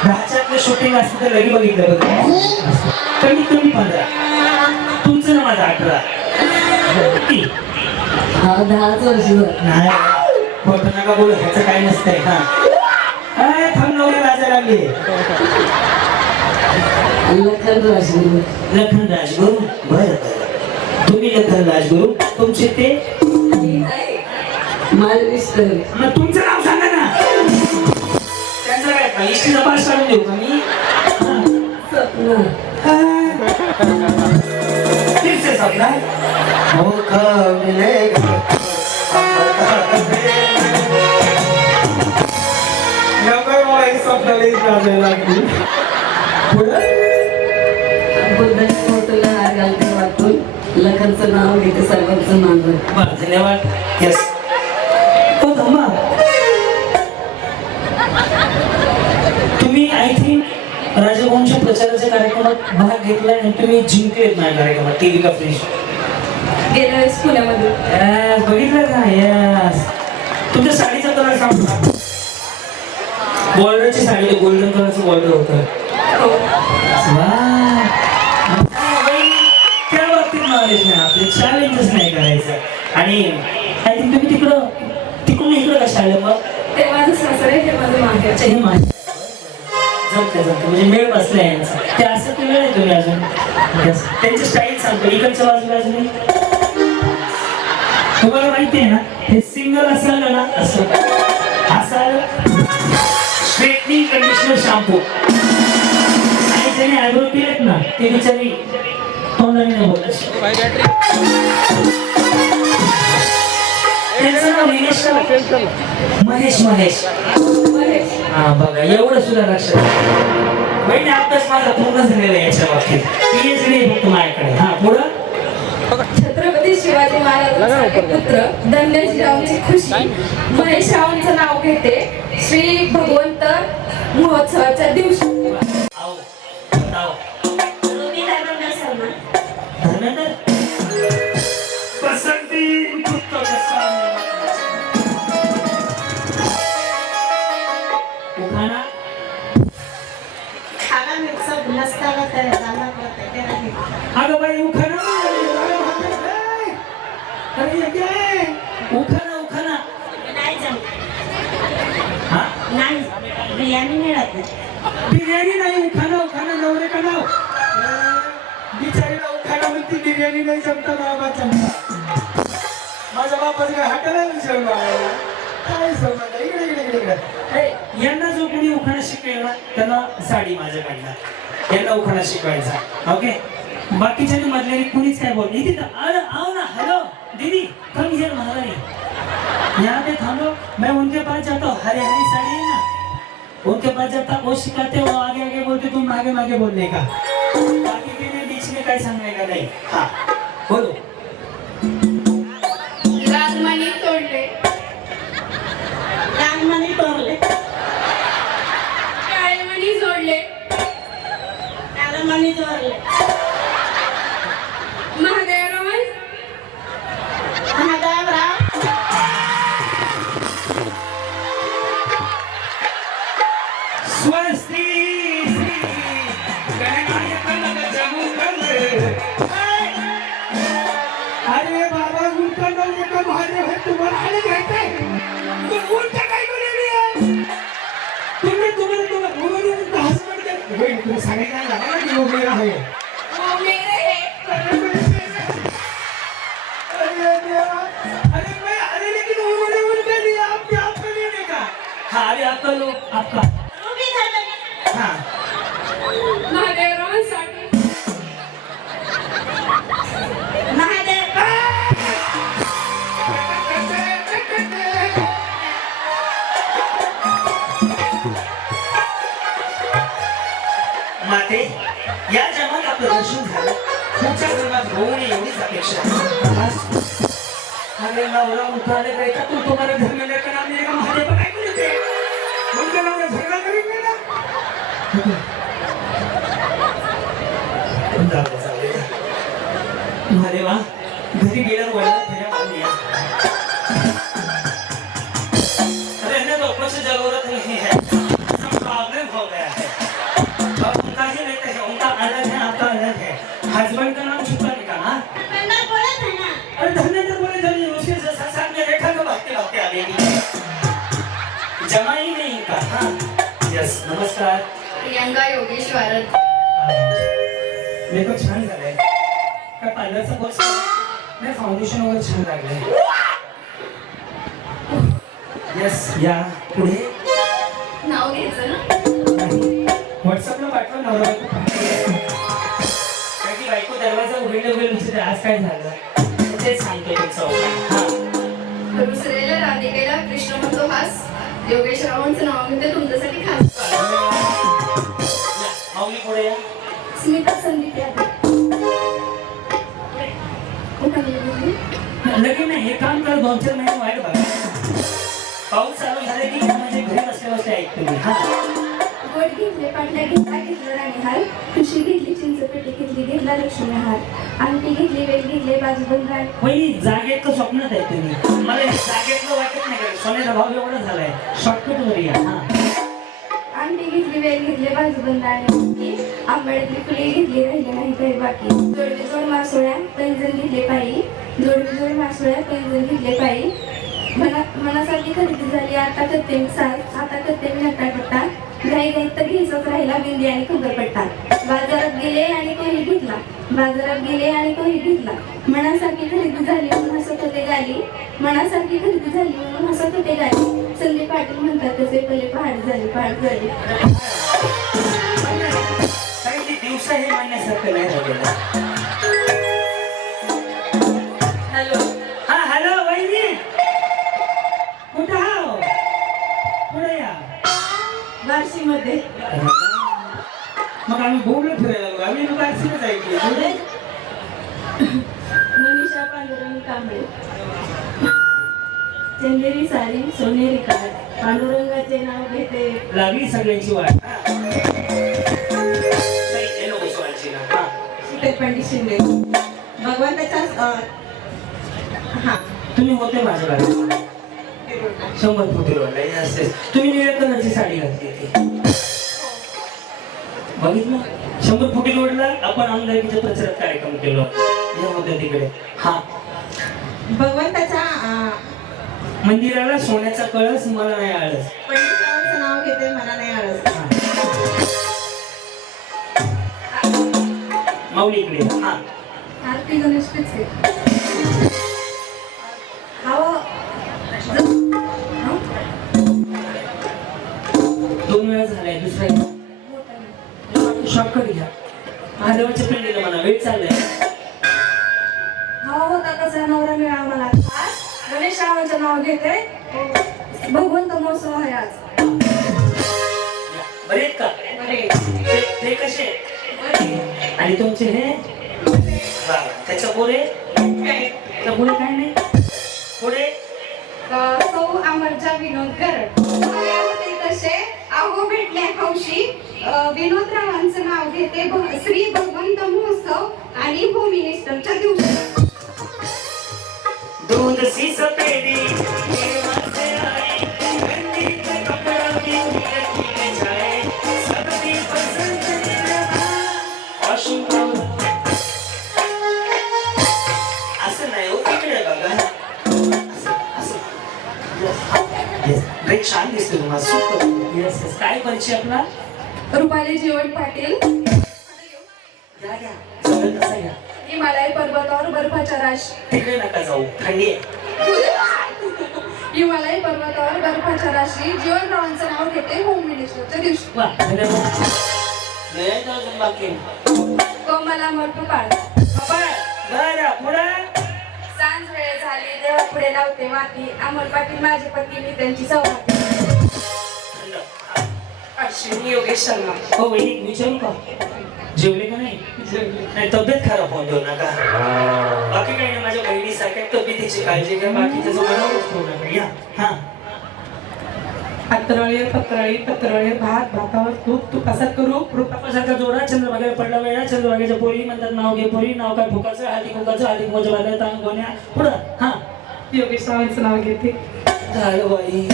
10च्यातलं शूटिंग असतं तर लगे बघितलं बघ. कमीत कमी 15. तुमचं ना माझं 18. किती? 10 वर्ष झाले. नाही खोटं नका बोलू. ह्याचं काय नसतंय. हा थांब नवरी वाजायला लागली. लखन राजगुरू. बरं. तुम्ही लखन राजगुरू. तुमचे ते मग तुमचं नाव सांगा ना. त्यांचं काय लिस्टीचा पास काढून देऊ का मी? फिर से सपना मौका मिलेगा. नंबर मला एक स्वप्नाला एक गाणं लागली. लखनचं नाव घेते सर्वांचं नाव. बरं. धन्यवाद. येस. हो थांबा. तुम्ही आय थिंक राजभवनच्या प्रचाराच्या कार्यक्रमात भाग घेतला आणि तुम्ही जिंकलेत माझ्या कार्यक्रमात टीव्ही का फ्रीज. गेल्या वेळेस पुण्यामध्ये बघितलं का? यस. तुमच्या साडीचा कलर सांगतो. बॉर्डरची साडी गोल्डन कलरचं बॉर्डर होतं. त्या बाबतीत नॉलेज नाही. आपले चॅलेंजच नाही करायचं. आणि आय थिंक तुम्ही तिकडून इकडं कशा आलं मग? ते माझं सासरे हे माझं मागे. अच्छा हे माझं. त्याचा म्हणजे मेळ बसलाय यांचा. ते असं केलं नाही तुम्ही अजून. Yes. त्यांची स्टाईल सांगतो इकडच्या बाजूला अजून तुम्हाला माहिती आहे ना हे सिंगल असं आलं ना असं स्ट्रेटनिंग कंडिशनर शॅम्पू आणि ज्याने आयब्रो केलेत ना ते बिचारी तोंडाने नाही बोलत. त्यांचं नाव निलेश महेश हा बघा एवढं सुद्धा लक्षात बहिणी अभ्यास माझा पूर्ण झालेला आहे याच्या बाबतीत PhD फक्त माझ्याकडे. हा पुढं छत्रपती शिवाजी महाराजांचे पुत्र धन्यजीरावांची खुशी महेशरावांचं नाव घेते श्री भगवंत महोत्सवाच्या दिवशी. आओ बताओ धर्मेंद्र बसंती कुत्तों के सामने उखाना खाना मिक्सर नसताना त्याला जाणार अगं बाई उखाणा अरे ये काय उखाना नाही जमत हा नाही बिर्याणी मिळत नाही. बिर्याणी नाही उखाणा नवरे का नाव बिचारीला उखाणा म्हणती बिर्याणी नाही जमता बाबा जमता. माझ्या बापाचं काय हाताला विचारून काय समजा इकडे यांना जो कोणी उखाणा शिकवेल ना त्याला साडी माझ्याकडनं यांना उखाणा शिकवायचा. ओके बाकीच्या मधले कुणीच काय बोल इथे आओ ना हेलो दीदी कम हियर महारानी यहाँ पे थामो मैं उनके पास जाता हूँ. हरे हरी साड़ी है ना उनके पास जाता वो सिखाते वो आगे आगे बोलते तुम आगे आगे बोलने का बाकी के लिए बीच में काही सांगने का नहीं. हाँ बोलो राजमानी तोडले रानमणी तोरले काळेमणी जोडले कालमणी तोरले महादेवराव महादेवराव स्वस्ती अरे बाबा उलटा एका महादेव है तुम्हाला आले घ्यायचंय उलटा काय बोलली तुम्हाला हसबंड तुम्ही सांगितलं ना की वो मेरा है वो मेरे है अरे मैं अरे लेकिन उन्होंने उनके लिए आपके आपके लिए नहीं कहा. हाँ अभी आपका लो आपका हाँ महादेवरावांसाठी महादेव माते या जन्मात आपलं दर्शन झालं पुढच्या जन्मात होऊ नये एवढीच अपेक्षा आहे. अरे नवरा उठाने गए का तू तुम्हारे घर में लेकर आ मेरे का महादेव का काय बोलते उनके नाम में झगड़ा करेंगे ना महादेवा घरी गेल्यावर वडिला फेऱ्या मारून या. रहने दो कुछ जरूरत नहीं है सब प्रॉब्लम हो गया है. अब उनका ही लेते हैं उनका अलग है आपका अलग है. हस्बैंड का नाम छुपा निकाला धर्मेंद्र बोलत है ना अरे धर्मेंद्र बोले धनी उसके साथ में रेखा को भागते भागते आ गई जमा ही नहीं का. हाँ यस नमस्कार प्रियंका योगेश वारद मेरे को छान झालंय काय पार्लरचा कोर्स नाही फाउंडेशन वगैरे छान लागलंय. यस या पुढे नाव घ्यायचं ना व्हॉट्सअपला पाठवा नवरा बायको काय की बायको दरवाजा उघडले आज काय झालं तेच सांगतो तुमचं. रुसरेला राधिकेला कृष्ण म्हणतो हास योगेशरावांचं नाव घेते तुमच्यासाठी खास. माऊली पुढे या. स्मिता संदीप यादव लगीन नाही हे काम कर 2-4 महिने वाईट बघा पाऊस चालू झाले की म्हणजे घरी बसल्या बसल्या ऐकतो मी. हा गोड घेतले पाटल्या घेतला घेतलं राणीहार खुशी घेतली चिंचपेटी घेतली घेतला लक्ष्मी हार अंगठी घेतली वेल घेतले बाजूबंद राण. पहिली जागेत तर स्वप्नात आहे तुम्ही मला हे जागेतलं वाटत नाही का सोन्याचा भाव एवढा झालाय शॉर्टकट वर या. हा अंगठी घेतली वेल घेतले बाजूबंद राणी आंबाड्यातली फुले घेतली राहिले नाही काही बाकी. जोडवी जोड मासोळ्या पैंजण घेतले पायी जोडवी जोड मासोळ्या पैंजण घेतले पायी मनासारखी खरेदी झाली आता करते मी साथ आता करते मी नटापट्टा घाईघाईत तर घ्यायचाच राहिला बिंदी आणि खबरपट्टा. बाजारात गेले आणि तोही घेतला. बाजारात गेले आणि तोही घेतला. मनासारखी खरेदी झाली म्हणून हसत होते गाली. मनासारखी खरेदी झाली म्हणून हसत होते गाली. संदीप पाटील म्हणतात तसे पहिले पहाट झाली, पहाट झाली. कारण की दिवसा हे मानण्यासारखं नाही राहिलेलं. हॅलो. हा हॅलो वहिनी, कुठं आहो? पुढे या. बार्शीमध्ये. मग आम्ही बोललो फिरायला लागलो. आम्ही बार्शीलाच ऐकले. मनीषा पांडुरंग कांबळे. चंदेरी साडी सोनेरी कार, पांडुरंगाचे नाव घेते. लागली सगळ्यांची वाट. नाही, हे नको सोडायची ना. हा. शीतल पंडित शिंदे. भगवंताच्या हा तुम्ही होते माझ्या गाडीत 100 फुटी रोडला असते. तुम्ही निळ्या कलरची साडी घातली होती, बघितलं. 100 फुटी रोडला आपण आमदारकीच्या प्रचारात कार्यक्रम केलो यामध्ये तिकडे. हा, भगवंताच्या मंदिराला सोन्याचा कळस, मला नाही आळस. पंडितांचं नाव घेते, मला नाही आळस. माऊली इकडे. हा, आरती गणेश पिचके. हवं 2 वेळा झालाय. दुसरा शॉर्टकट घ्या. महादेवाच्या पिंडीला म्हणा, वेळ चाललाय. हवा होता कसा नवरा मिळावा मला. गणेश रावाचं नाव घेते. भगवंत महोत्सव आहे आज. बरे आहेत का? ते कसे? आणि तुमचे हे त्याच्या पुढे काय नाही. पुढे सौ अमरजा विनोद गरड. होते कसे अहो भेटले हौशी. विनोदरावांचं नाव घेते. श्री भगवंत महोत्सव आणि होम मिनिस्टरच्या दिवशी. दूध सी सफेदी देवाचे आई, गंजीत कपड़ा भी खिले जाए, सबकी पसंद निरमा, वॉशिंग पावडर. असं नाही हो, इकडे बघा. असं ब्रेक छान दिसतो तुम्हाला. सुपर. Yes yes. काय परिचय आपला? रुपाली जीवन पाटील. घ्या घ्या, सगळं तसं घ्या. हिमालय पर्वतावर बर्फाच्या राशी. तिकडे नका जाऊ, थंडी आहे. हिमालय पर्वतावर बर्फाच्या राशी. जीवनरावांचं नाव घेते होम मिनिस्टरच्या दिवशी. वा, धन्यवाद. वेळ तर अजून बाकी आहे. कोमला मरटू काळ. बरं, पुढं. सांज वेळ झाली देवा पुढे लावते माती. अमोल पाटील माझे पती, मी त्यांची सौभाग्य. अश्विनी योगेश शर्मा. हो वहिनी, विचारू का? जेवले का नाही? नाही, तब्येत खराब होऊन देऊ नका. बाकी काही नाही, माझ्या बहिणीसारख्या तब्येतीची काळजी घ्या. बाकी त्याचं मनावरच ठेवू नका. या. हा, पत्रावळीवर पत्रावळी, पत्रावळीवर भात, भातावर तूप, तुपासात करू रुपासारखा जोडा. चंद्रभागेला पडला वेळा. चंद्रभागेच्या पोरी म्हणतात नाव घे पोरी. नाव काय फुकाचं, हळदी कुंकाचं, हळदी कुंकाच्या बाजूला तांग गोण्या. पुढं. हा, योगेश रावांचं नाव घेते. झालं बाई.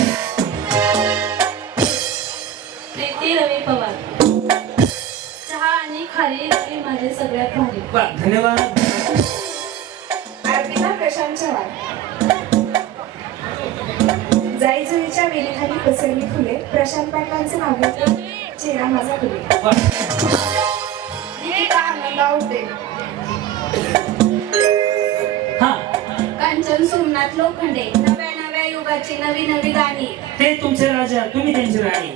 प्रीती रवी पवार. चहा आणि खाली रवी माझे सगळ्यात भारी. वा, धन्यवाद. अर्पिता प्रशांत चव्हाण. जाईजुईच्या वेलीखाली पसरली फुले. प्रशांत पाटलांचं नाव घेते. चेहरा माझा फुले. वा. निकिता आनंद आवडते. हा, कांचन सोमनाथ लोखंडे. नव्या नव्या युगाची नवी नवी गाणी. ते तुमचे राजा, तुम्ही त्यांची राणी.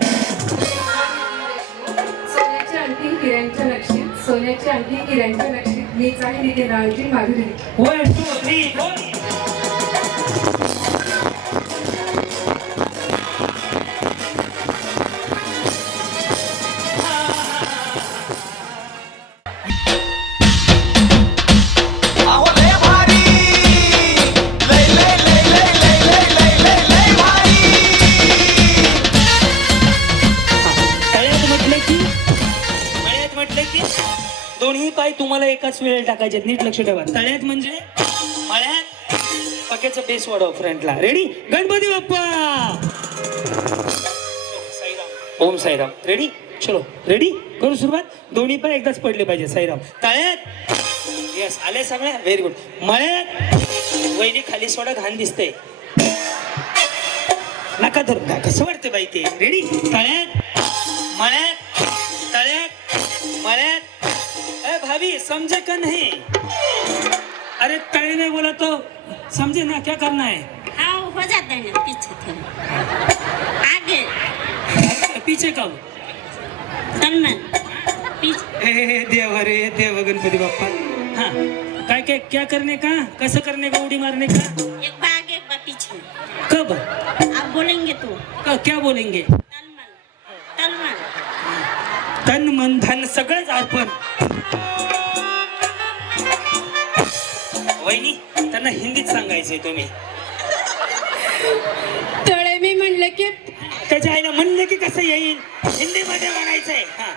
सोन्याची अंगठी हिऱ्यांच्या नक्षीत. सोन्याची अंगठी हिऱ्यांच्या नक्षीत. मीच आहे नितीन रावची माधुरी. 1 2 3 4. अहो लय भारी, लय लय लय लय लय लय लय लय लय भारी. तळ्यात म्हटलं की दोन्ही पाय तुम्हाला एकाच वेळेला टाकायचे. नीट लक्ष ठेवा. तळ्यात म्हणजे मळ्यात, पक्याचं बेस वाढव फ्रंटला. रेडी? गणपती बाप्पा. ओम साईराम. रेडी? चलो, रेडी? करू सुरुवात. दोन्ही पाय एकदाच पडले पाहिजे. साईराम. तळ्यात. येस, आले सगळ्या. Very good. मळ्यात. वहिनी खाली सोडा, घाण दिसतंय. नका धरू. कसं वाटतं बाई ते? रेडी? तळ्यात. मळ्यात तळ्यात मळ्यात ए भाभी समझे का नहीं? अरे तळे में बोला तो समझे ना क्या करना है? हाँ हो जाता है ना पीछे थोड़ा आगे पीछे का तन्मन पीछे हे देव रे देव गणपती बाप्पा. हाँ काय काय क्या करने का, कसं करने का, उडी मारने का? एक बार आगे एक बार पीछे कब आप बोलेंगे तो क्या बोलेंगे? तन्मन तन्मन तन मन धन सगळंच अर्पण. वहिनी त्यांना हिंदीत सांगायचंय तुम्ही. तळे मी म्हणलं की त्याच्या आईला म्हणलं की कसं येईल, हिंदीमध्ये म्हणायचंय. हा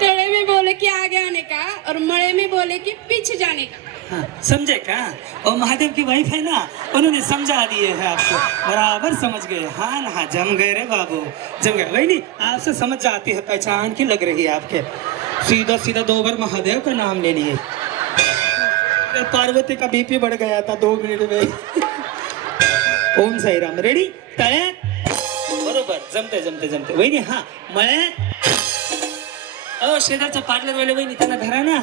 तळे में बोले कि आगे आने का और मड़े में बोले कि पीछे जाने का. हाँ, समझे क्या? और महादेव की वाइफ है ना, उन्होंने समझा दिए है आपको, बराबर समझ गए. हाँ ना, जम गए रे बाबू, जम गए. वही नहीं, आपसे समझ जाती है, पहचान की लग रही है आपके. सीधा सीधा 2 बार महादेव का नाम ले लिए. पार्वती का बीपी बढ़ गया था 2 मिनट में. ओम साई राम. रेडी? तळ्यात बरोबर जमते जमते जमते. वही नहीं, हाँ मळ्यात. शेजारचा पार्लर वाले वही नहीं, त्यांना धरा ना.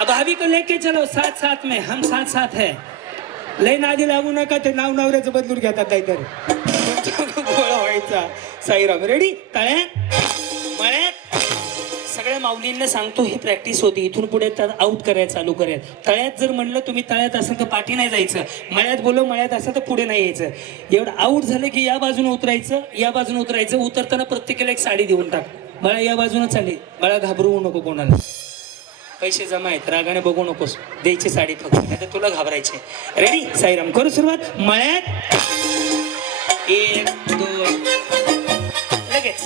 अब भाभी को लेके चलो साथ साथ में, हम साथ साथ है. लय नादी लागू नका, ते नाव नवऱ्याचं बदलून घेतात काहीतरी. गोळा व्हायचा. साईराम. रेडी? तळ्यात मळ्यात. सगळ्या माऊलींना सांगतो ही प्रॅक्टिस होती, इथून पुढे आउट करायला चालू करेल. तळ्यात जर म्हणलं तुम्ही तळ्यात असेल तर पाठी नाही जायचं, मळ्यात बोलो मळ्यात असेल तर पुढे नाही यायचं. एवढं आउट झालं की या बाजूने उतरायचं, या बाजूने उतरायचं. उतरताना प्रत्येकाला एक साडी देऊन टाक. बाळा या बाजूने चालेल, बाळा घाबरवू नको कोणाला. पैसे जमा आहेत, रागाने बघू नकोस, द्यायची साडी फक्त, नाही तर तुला घाबरायचे. रेडी? साईराम. करू सुरुवात. मळ्यात 1 2 लगेच.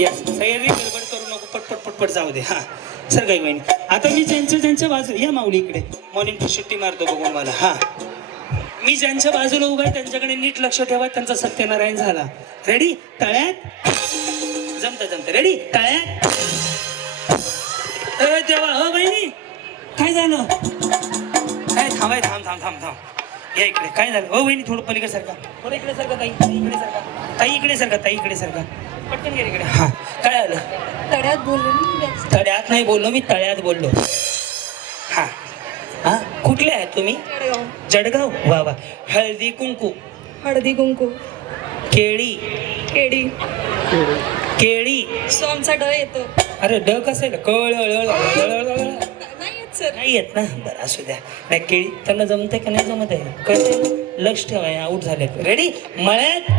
यस. सह्याद्री गडबड करू नको, पटपट पटपट जाऊ दे. हा सर काही महिने. आता मी ज्यांच्या बाजू या माऊली इकडे मॉर्निंग सुट्टी मारतो बघून मला. हा मी ज्यांच्या बाजूला उभा आहे त्यांच्याकडे नीट लक्ष ठेवा, त्यांचा सत्यनारायण झाला. रेडी? तळ्यात जमतं जमतं. रेडी? तळ्यात. देवा हो बहिणी काय झालं? काय थांबाय, थांब थांब थांब थांब. या इकडे. काय झालं हो बहिणी? थोडं पलीकडे सारखा, थोडं इकडे सारखा. ताई इकडे सारखा, ताई इकडे सारखा, ताई इकडे सारखा. पटकन गेली इकडे. हा काय आलं? तळ्यात बोललो मी. तळ्यात नाही बोललो मी, तळ्यात बोललो. हा हा कुठले आहे तुम्ही? जळगाव. वा वा. हळदी कुंकू. हळदी कुंकू. केळी. केडी. केळी. सोमचा ड येतो. अरे ड कसं आहे? कळ नाही येत सर. नाही येत ना, बरं असू द्या. नाही केळी त्यांना जमते का नाही जमत आहे, कळते. लक्ष ठेवाय, आउट झाले. रेडी? मळ्यात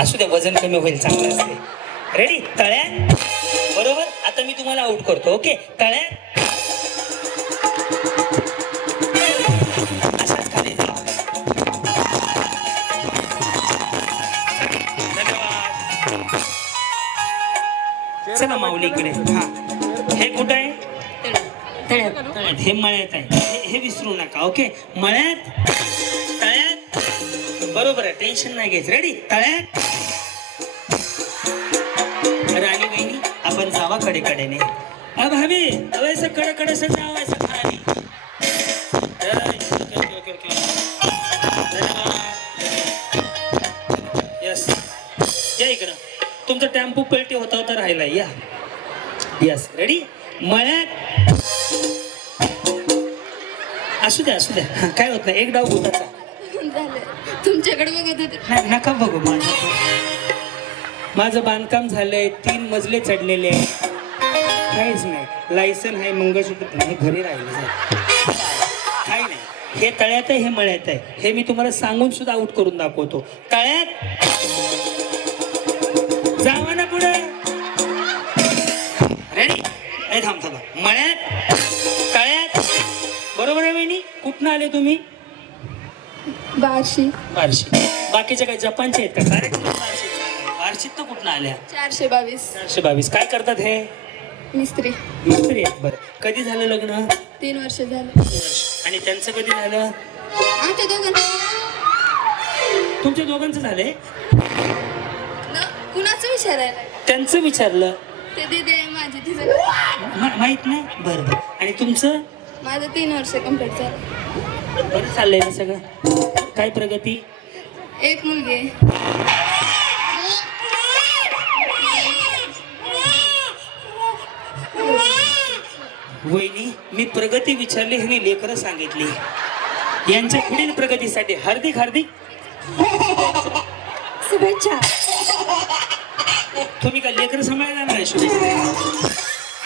असू द्या, वजन कमी होईल, चांगलं असते. रेडी? तळ्यात बरोबर. आता मी तुम्हाला आउट करतो. ओके? तळ्यात अशाच खाली जा. धन्यवाद. चला माऊलीकडे. हा हे कुठं आहे? तळ्यात. हे मळ्यात आहे. हे विसरू नका. ओके? मळ्यात तळ्यात बरोबर आहे, टेन्शन नाही घ्यायचं. रेडी? तळ्यात. राणी बहिणी आपण जावा कडेकडेने. अब हवी वैसे कडे से जाओ, ऐसा खाली. यस या इकडं. तुमचा टेम्पो पलटी होता होता राहिला. या यस. रेडी? मळ्यात असू द्या असू द्या. हा काय होत नाही, एक डाव भूताचा. तुमच्याकडे बघत होते. नाही नका बघू. माझं बांधकाम झालंय, 3 मजले चढलेले आहे, काहीच नाही. लायसन आहे, मंगळसूत्र नाही, घरी राहिले काही नाही. हे तळ्यात आहे, हे मळ्यात आहे. हे मी तुम्हाला सांगून सुद्धा आउट करून दाखवतो. तळ्यात जावा ना पुढे. रेडी? थांब थांबा. मळ्यात तळ्यात बरोबर आहे बहिणी. कुठनं आले तुम्ही? बार्शी. बार्शी. बाकीचे काय जपानचे आहेत का कार्यक्रम? बार्शीत तर कुठनं आल्या? 422. 422. काय करतात हे? मिस्त्री. मिस्त्री आहेत. बरं. कधी झालं लग्न? 3 वर्ष झालं. 3 वर्ष. आणि त्यांचं कधी झालं? आमच्या दोघांचं. तुमच्या दोघांचं झालंय? कुणाचं विचारायला? त्यांचं विचारलं. ते दिदी आहे माझी, तिचं माहित नाही. बरं बरं. आणि तुमचं? माझं 3 वर्ष कंप्लीट झालं. बरं चाललंय ना सगळं? काय प्रगती? एक मुलगी आहे. वहिनी मी प्रगती विचारली हे लेकरं सांगितली. यांच्या पुढील प्रगतीसाठी हार्दिक हार्दिक शुभेच्छा. तुम्ही का लेकरं सांभाळायला नाही शुभेच्छा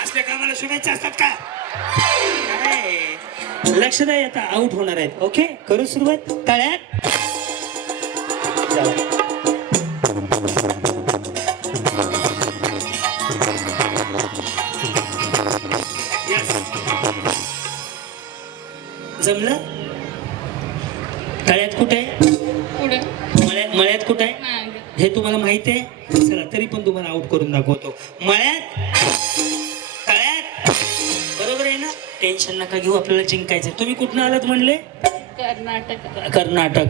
असल्या कामाला शुभेच्छा असतात का? काय? लक्ष द्या आता आउट होणार आहेत. ओके करू सुरुवात. तळ्यात जाऊ. Yes. जमलं. तळ्यात कुठे आहे? पुढे मळ्यात कुठे आहे हे तुम्हाला माहिती आहे. चला तरी पण तुम्हाला आउट करून दाखवतो. मळ्यात तळ्यात बरोबर आहे ना. टेन्शन नका घेऊ आपल्याला जिंकायचं. तुम्ही कुठनं आलात म्हणले? कर्नाटक.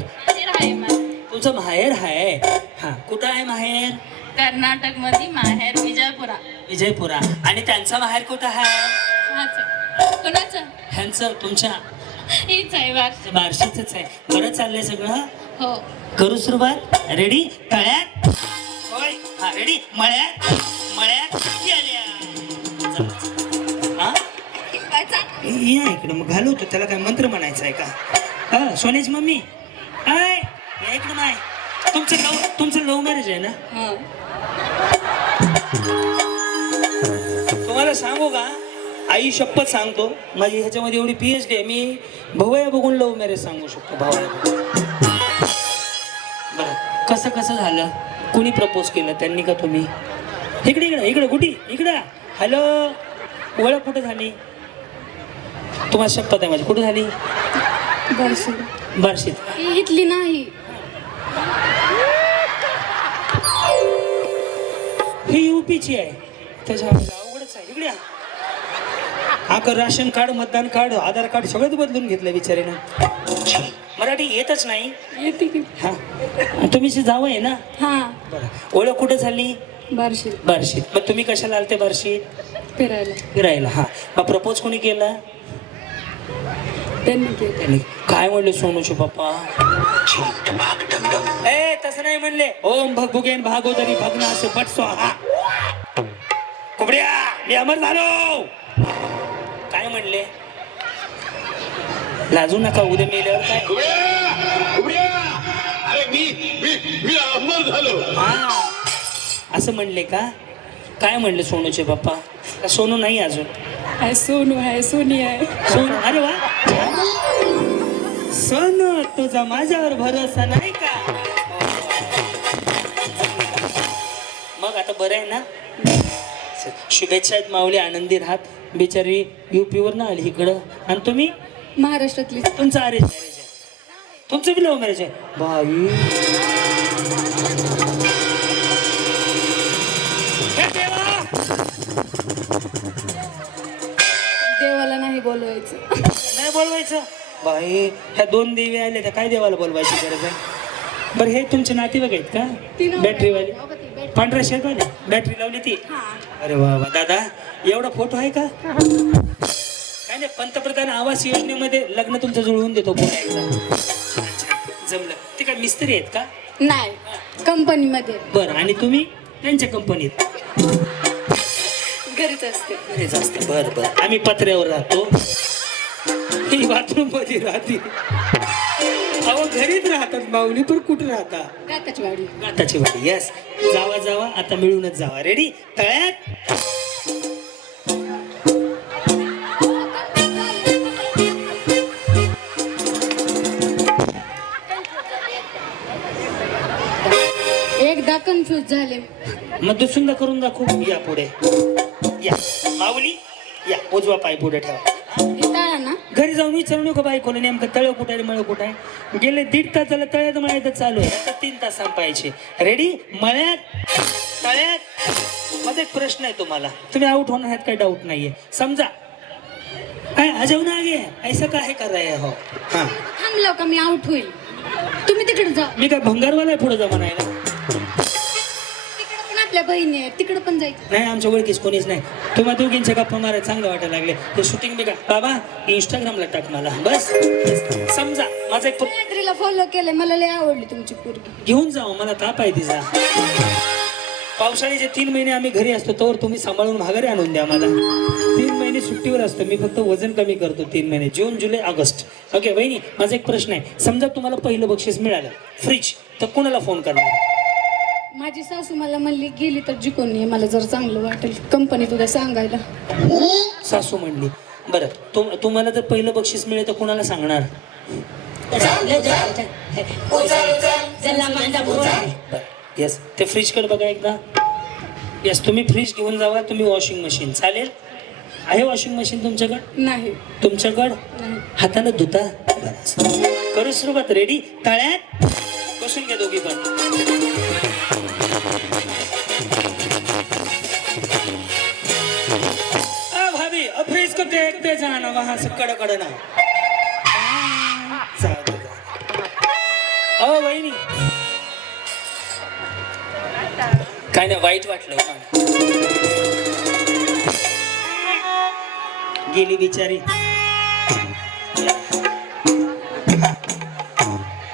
तुमचं माहेर आहे. हा कुठं आहे माहेर? कर्नाटक मध्ये माहेर विजयपुरा. आणि त्यांचा माहेर कुठं आहे? कोणाचं? ह्यांचं तुमच्या हीच आहे वार. बार्शीच आहे. बरं चाललंय सगळं. हो. करू सुरुवात. रेडी. तळ्यात होय. हा रेडी. मळ्यात गेल्या. हा या इकडं मग घालवतो. त्याला काय मंत्र म्हणायचं आहे का? हा सोनेश मम्मी आय या इकडं. नाही तुमचं लव्ह मॅरेज आहे ना? तुम्हाला सांगू का आई शपथ सांगतो माझी ह्याच्यामध्ये एवढी PhD आहे. मी भवया बघून लव्ह मॅरेज सांगू शकतो. भवया बरं कसं झालं? कुणी प्रपोज केलं? त्यांनी का तुम्ही? इकडे कुठे इकडं. हॅलो ओळख कुठे झाली? तुम्हाला शपथ आहे माझी. कुठे झाली? बार्शीत. इथली नाही. ही UPची आहे. त्याच्या अवघडच आहे. इकडे आकर राशन कार्ड मतदान कार्ड आधार कार्ड सगळंच बदलून घेतलं बिचारीनं. मराठी येतच नाही. येते की? हा तुम्ही जावं आहे ना? हा. बरं ओळख कुठे झाली? बार्शीत. मग तुम्ही कशाला आलते बार्शीत? फिरायला. हा मग प्रपोज कोणी केला? त्यांनी. काय म्हणले सोनूचे पप्पा? तसं नाही म्हणले. ओम भगभुगेन भागोदरी भग्न असे बट स्वाहा. कुबड्या मी अमर झालो. काय म्हणले? लाजू नका. उद्या मेल्यावर काय? हा असं म्हणले का? काय म्हणले सोनूचे पप्पा? सोनू नाही अजून. सोनू आहे. सोनी आहे. सोनू. अरे वा. सोनू तुझा माझ्यावर भरोसा नाही का? मग आता बरं आहे ना? शुभेच्छा आहेत माऊली. आनंदी राहत. बिचारी UPवर ना आली इकडं. आणि तुम्ही महाराष्ट्रातली. तुमचं अरेंज मॅरेज आहे? तुमचं बी लव्ह मॅरेज आहे? भाई देवाला नाही बोलवायचं. नाही बोलवायचं? बाई ह्या 2 देवी आल्या त्या काय देवाला बोलवायची गरज आहे? बरं हे तुमचे नातेवाईक आहेत का? बॅटरीवाले पांढऱ्या शर्टवाले बॅटरी लावली ती? अरे वा वा. दादा एवढा फोटो आहे का? काय नाही पंतप्रधान आवास योजनेमध्ये लग्न तुमचं जुळवून देतो पुन्हा एकदा. जमलं. ते काय मिस्त्री आहेत का? नाही कंपनीमध्ये. बरं आणि तुम्ही त्यांच्या कंपनीत? घरीच असते. घरीच असते. बरं आम्ही पत्र्यावर राहतो. ही बाथरूम मध्ये राहते. अहो घरीच राहतात माऊली. पण कुठे राहता? गाताची वाडी. यस. जावा आता मिळूनच जावा. रेडी. तळ्यात एकदा कन्फ्युज झाले. मग दुसऱ्यांदा करून दाखवू. या पुढे या माऊली. या उजवा पाय पुढे ठेवा. ना घरी जाऊन विचारू नको बायकोला नेमकं तळ कुठे आहे मळ कुठे आहे. गेले 1.5 तासाला तळ्यात मळ्यात चालू आहे. आता 3 तास संपायचे. रेडी. मळ्यात तळ्यात. माझा एक प्रश्न आहे तुम्हाला. तुम्ही आउट होणार ह्यात काही डाऊट नाहीये. समजा अजून आगे ऐसा काय कर रहे हो? हा थांबलो का मी आउट होईल. तुम्ही तिकडे जा. मी काय भंगारवाला आहे पुढे जा म्हणायला? तिकडे पण आपल्या आपल्या बहिणी आहेत तिकडे पण जायचं. नाही आमच्या ओळखीच कोणीच नाही. तुम्हा दोघींचे गप्पा मारायला चांगलं वाटायला लागले. ते शूटिंग बी का बाबा इंस्टाग्रामला टाक मला बस. समजा माझा एक मैत्रीला फॉलो केलंय, मला लय आवडली तुमची पोरगी. घेऊन जाऊ, मला ताप आहे तिचा. पावसाळ्याचे 3 महिने आम्ही घरी असतो तोवर तुम्ही सांभाळून माघारी आणून द्या मला. 3 महिने सुट्टीवर असतो मी, फक्त वजन कमी करतो 3 महिने, जून जुलै ऑगस्ट. ओके बहिणी, माझा एक प्रश्न आहे. समजा तुम्हाला पहिलं बक्षीस मिळालं फ्रीज, तर कोणाला फोन करणार? माझी सासू मला म्हणली गेली तर जिकून ये, मला जर चांगलं वाटेल कंपनीत उद्या सांगायला. सासू म्हणली. बरं तुम्हाला जर पहिलं बक्षीस मिळेल तर कोणाला सांगणार? येस, ते फ्रीजकडे बघा एकदा. येस, तुम्ही फ्रीज घेऊन जावा. तुम्ही वॉशिंग मशीन चालेल? आहे वॉशिंग मशीन तुमच्याकडं? नाही. तुमच्याकडं हाताने धुता? करू सुरुवात. रेडी? टाळ्यात बसून घ्या दोघी पण. भाभी फ्रीज को देखते जाना वहां से कड़ ना. ओ वहिनी, काय नाही वाईट वाटलं. गेली बिचारी.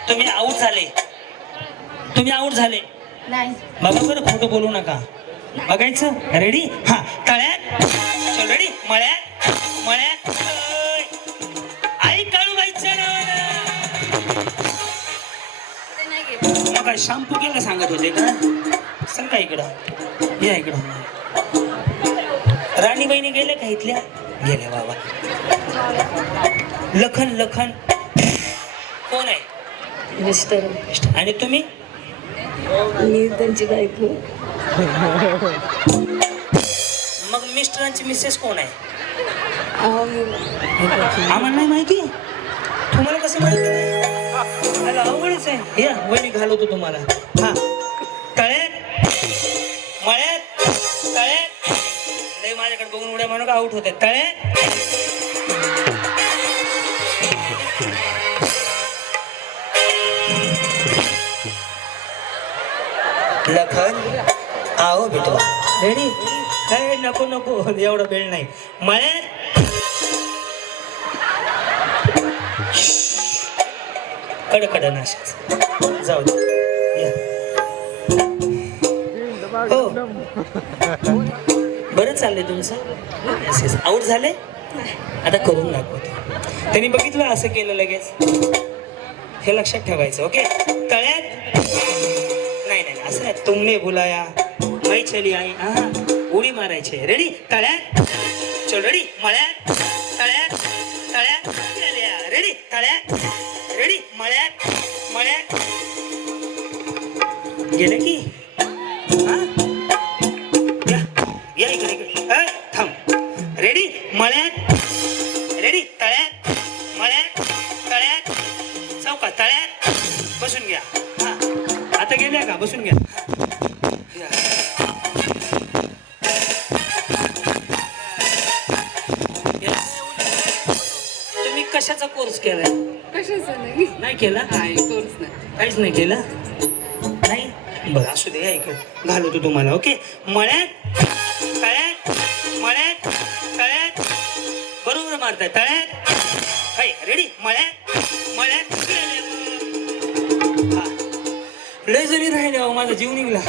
तुम्ही आऊट झाले. तुम्ही आऊट झाले. नाही. बघा बरं, खोटं बोलू नका. बघायचं. रेडी? हा, तळ्यात. चल रेडी. मळ्यात. मळ्यात. आई काळूबाईच्या नावानं. काय शॅम्पू केला सांगत होते का? सांग का इकडं. या इकडं. राणी बहिणी गेले का इथल्या? गेले बाबा. लखन. लखन कोण आहे? मिस्टर. आणि तुम्ही? मी त्यांची बायको. मग मिस्टरांची मिसेस कोण आहे? आम्हाला नाही माहिती. तुम्हाला कसं माहिती? अवघडच आहे. या वहिनी घालवतो तुम्हाला. हा, तळ्यात. मळ्यात. तळ्यात. लय माझ्याकडे बघून उड्या म्हणून आउट होते. तळ्यात. लखन आओ बेटा. रेडी? काय नको नको एवढा वेळ नाही. मळ्यात. कडकड नाशाच. जाऊ दे. या. हो, बरं चाललंय तुमचं. आऊट झाले? आता करून दाखवतो. त्यांनी बघितलं असं केलं लगेच. हे लक्षात ठेवायचं. ओके. तळ्यात. नाही नाही असं नाही. तुमने बुलाया मैं चली आई. हा, उडी मारायची. रेडी? तळ्यात. चल रेडी. मळ्यात. तळ्यात. तळ्यात. रेडी? तळ्यात. रेडी? मळ्यात. मळ्यात. गेले की? हा, या इकडे इकडे. थांब. रेडी? मळ्यात. रेडी? तळ्यात. मळ्यात. तळ्यात. चौका. तळ्यात. बसून घ्या. हा, आता गेल्या का? बसून घ्या. तुम्ही कशाचा कोर्स केलाय? कशाचं नाही. नाही केला? कोर्स नाही. काहीच नाही केलं. नाही बरं असू दे. ऐक घालवतो तुम्हाला. ओके. मळ्यात. तळ्यात. मळ्यात. तळ्यात. बरोबर मारताय. तळ्यात. हाय. रेडी? मळ्यात. मळ्यात. हा, लय जरी राहिले अहो, माझा जीव निघला.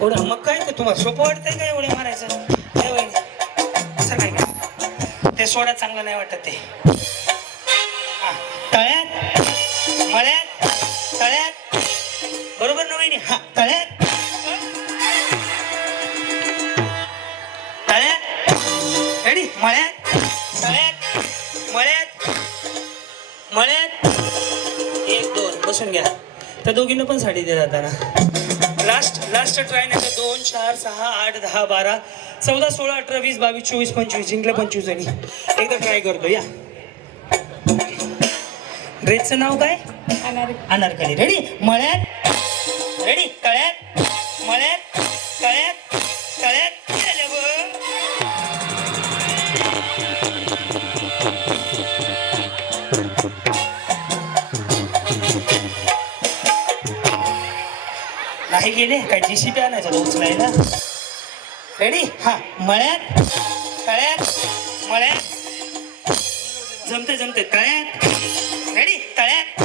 एवढा मग काय तर तुम्हाला सोपं वाटतंय का एवढे मारायचं? असं काय का? ते सोडा चांगलं नाही वाटत ते. हा, तळ्यात. मळ्यात. तळ्यात. बरोबर ना वहिनी? हा, तळ्यात. तळ्यात. रेडी? मळ्यात. तळ्यात. मळ्यात. मळ्यात. 1 2 बसून घ्या. त्या दोघींना पण साडी दे जाताना. लास्ट ट्राय नाही तर 2 4 6 8 10 12 14 16 18 20 22 24 25 जिंकले 25 जणी. एकदा ट्राय करतो. या. ड्रेसचं नाव काय? अनारकली. रेडी? मळ्यात. रेडी? तळ्यात. मळ्यात. तळ्यात. तळ्यात. आहे गेले काय जीसीपी आणायचा उचलायला. रेडी हा मळ्यात तळ्यात मळ्यात जमते जमते तळ्यात रेडी तळ्यात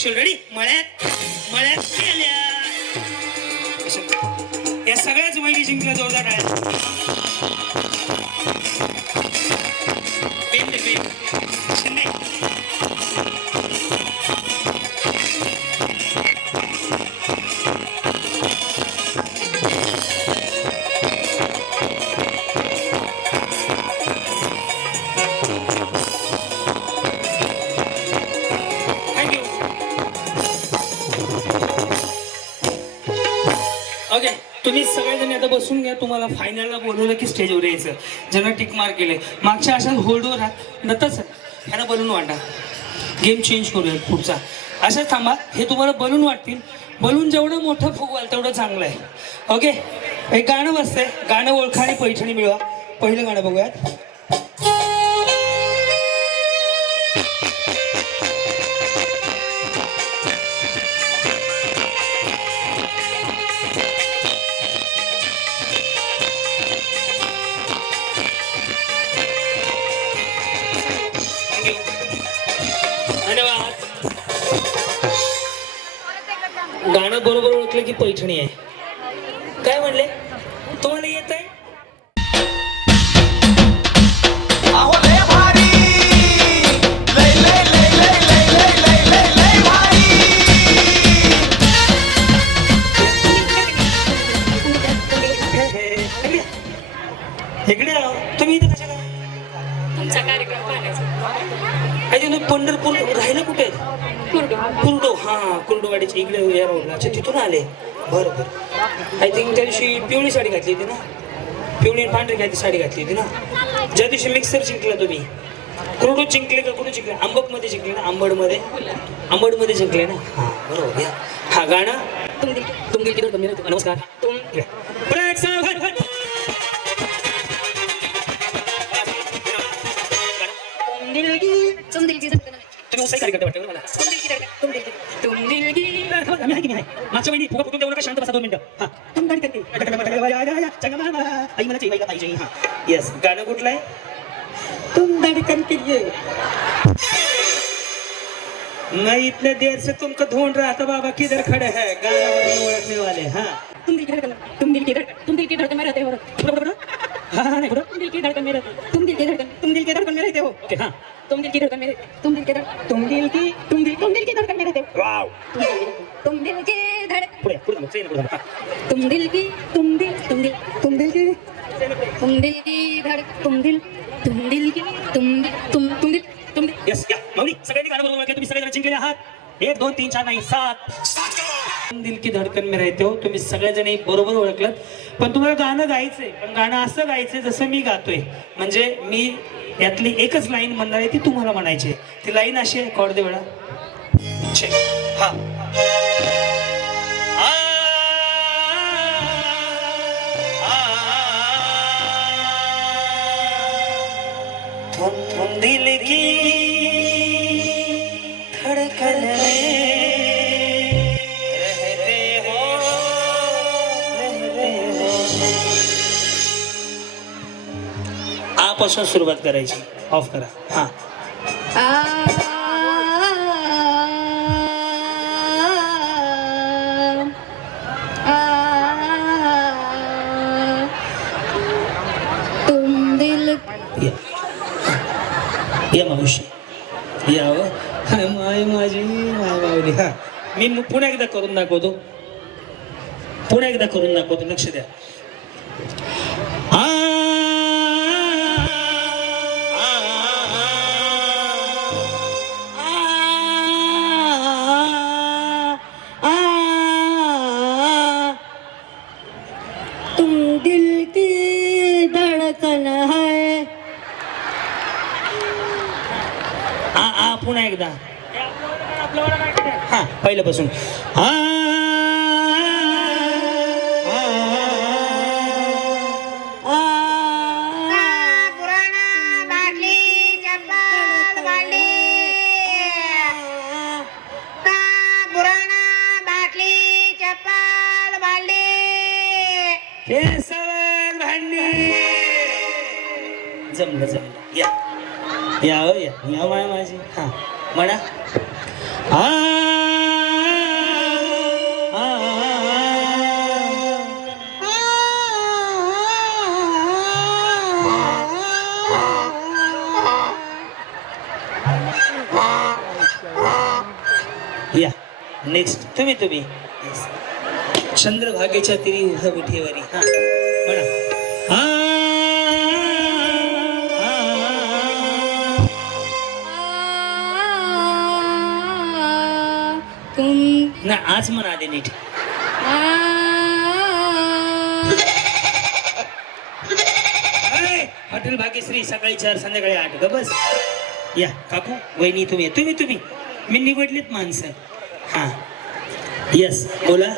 चल रेडी मळ्यात मळ्यात गेल्या. या सगळ्याच वैली जिंकल्या जोरदार आहे. शिंदे थँक्यू. ओके तुम्ही सगळेजण आता बसून घ्या. तुम्हाला फायनलला बोलवलं की स्टेजवर यायचं. ज्यांना टिक मार्क केले मागच्या अशा होल्डवर राहत नतच ह्यांना बलून वाटा. गेम चेंज करूया पुढचा. असंच थांबा. हे तुम्हाला बलून वाटतील. बलून जेवढं मोठं फुगवाल तेवढं चांगलं आहे. ओके एक गाणं बसतंय. गाणं ओळखा आणि पैठणी मिळवा. पहिलं गाणं बघूयात. धन्यवाद. गाणं बरोबर ओळखलं की पैठणी आहे. काय म्हणले तुम्हाला येत आहे. अहो लय भारी लय लय लय लय लय लय लय लय लय भारी. इकडे आहो. तुम्ही इथे कशाला. तुमचा कार्यक्रम पाहायचा. तुम्ही पंढरपूर राहिलं कुठे कुर्डू. हा कुर्डूवाडीच्या इकडे या रोडला. अच्छा तिथून आले. बरं बरं. आय थिंक त्या दिवशी पिवळी साडी घातली होती ना. पिवळी आणि पांढरी घातली साडी घातली होती ना. ज्या दिवशी मिक्सर जिंकला तुम्ही. कुर्डू जिंकले का कुठे जिंकले. आंबकमध्ये जिंकले ना. आंबडमध्ये जिंकले ना. हा बरोबर. या हा गाणं नमस्कार तुम दिल की धड़कन तुम्ही उसाई कार्यकर्ते वाटते मला. आम्ही आहे की नाही. मागच्या महिनी फुगा फुटून देऊ नका. शांत बसा 2 मिनिटं. हा तुम धडकते आई मला चिवायला पाहिजे. हा येस गाणं कुठलं आहे. तुम धडकन के लिए मैं इतने देर से तुमको ढूंढ रहा था बाबा किधर खड़े हैं. गाणं ओळखने वाले. हा तुम दिल की धड़कन में रहते हो. हा नाही बरोबर. तुम दिल की धड़कन में रहते हो. तुम दिल की धड़कन में रहते हो. ओके हा तुम दिल की धड़कन में तुम दिल की धड़कन में रहते हो. वाव तुम दिल के धड़कन पुढे पुढे मग पुढे. तुम दिल की धड़कन तुम दिल यस या माऊली सगळ्यांनी गाणं बरोबर. तुम्ही सगळेजण जिंकलेले आहात. 1 2 3 4 नाही 7. दिल की धडकन में रहते हो. तुम्ही सगळेजण बरोबर ओळखलं. पण तुम्हाला गाणं गायचंय. पण गाणं असं गायचंय जसं मी गातोय. म्हणजे मी यातली एकच लाईन म्हणणार आहे ती तुम्हाला म्हणायची. ती लाईन अशी आहे. कॉर्ड दे वेळा. हा तुम दिल की धड़कन में रहते हो. आपासून सुरुवात करायची. ऑफ करा. हा तुम दिल या मावशी या माय माझी माय मावली. हा मी पुन्हा एकदा करून दाखवतो. लक्ष द्या. तुम दिल की धड़कन है. पुन्हा एकदा. हा पहिल्यापासून. जमलं जमलं या या हो या या माया माझी हा म्हणा आ, आ, या नेक्स्ट तुम्ही तुम्ही Yes. चंद्रभागेच्या तिरी उभा विठेवरी हा म्हणा आ, तुम ना आज म्हणा दे नीट हॉटेल भाग्यश्री सकाळी 4 संध्याकाळी 8 ग बस या काकू वहिनी तुम्ही तुम्ही तुम्ही मी निवडलीत माणसं हा यस बोला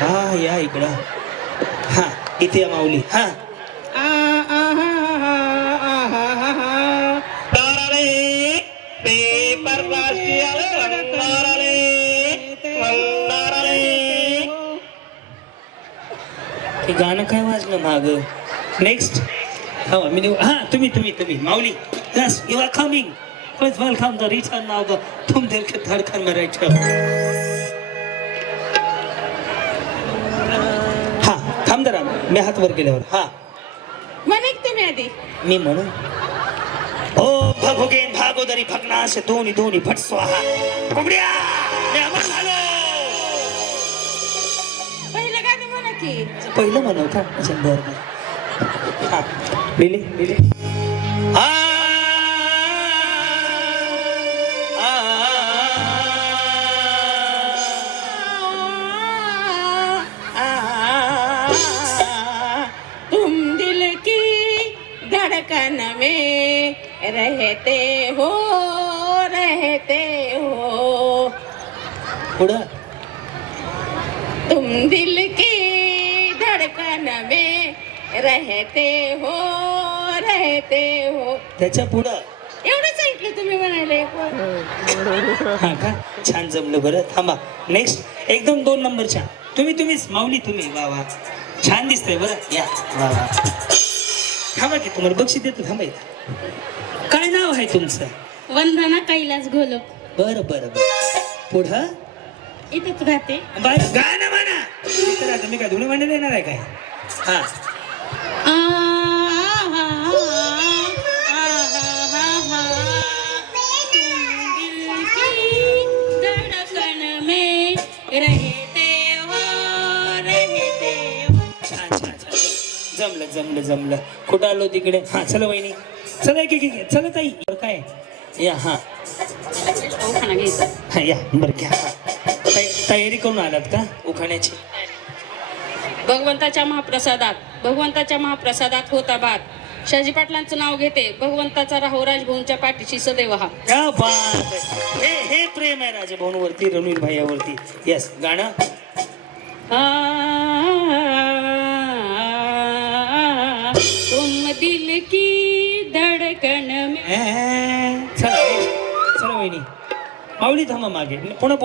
हा या इकडं हा इथे या माऊली हा हे गाणं काय वाजलं माग नेक्स्ट हा मी हा तुम्ही तुम्ही तुम्ही Mauli yes you are coming please welcome the return now the तुम दिल के धड़कन में राइट हा थांब जरा मी हात वर केल्यावर हा म्हणे तुम्ही आधी मी म्हणू ओ भगोगेन भागोदरी भगनाश दोन्ही दोन्ही फट स्वाहा कुबड्या मी अमर झालो पहिलं गाणं म्हणा की पहिलं म्हणू का अच्छा बरं हा लिली लिली आ तुम दिल की धड़कन में रहते हो पुढं तुम दिल की धड़कन में रहते हो त्याच्या पुढं एवढंच ऐकलं तुम्ही म्हणाले हा का छान जमलं बरं थांबा नेक्स्ट एकदम 2 नंबरच्या तुम्हीच माऊली तुम्ही वा वा छान दिसतंय बरं या वा वा थांबा की तुम्हाला बक्षीस देतो थांबा इथं काय नाव आहे तुमचं वंदना कैलास घोलप बरं बरं बरं पुढं इथेच राहते बाय गाणं म्हणा इथं राहतं मी काय धुणं भांडण येणार आहे काय हा जमलं कुठं आलो तिकडे हा चला वहिनी चला की चला ताई काय या हा हा या बरं घ्या तयारी करून आलात का उखाण्याची भगवंताच्या महाप्रसादात होता बात शाजी पाटलांचं नाव घेते भगवंताचा राहो राजभाऊंच्या पाठीशी सदैव हा क्या बात आहे. हे प्रेम आहे राजभाऊंवरती रणवीर भैयावरती यस गाणं तुम दिल की धडकन में चला वहिनी माऊली थांबा मागे पुन्हा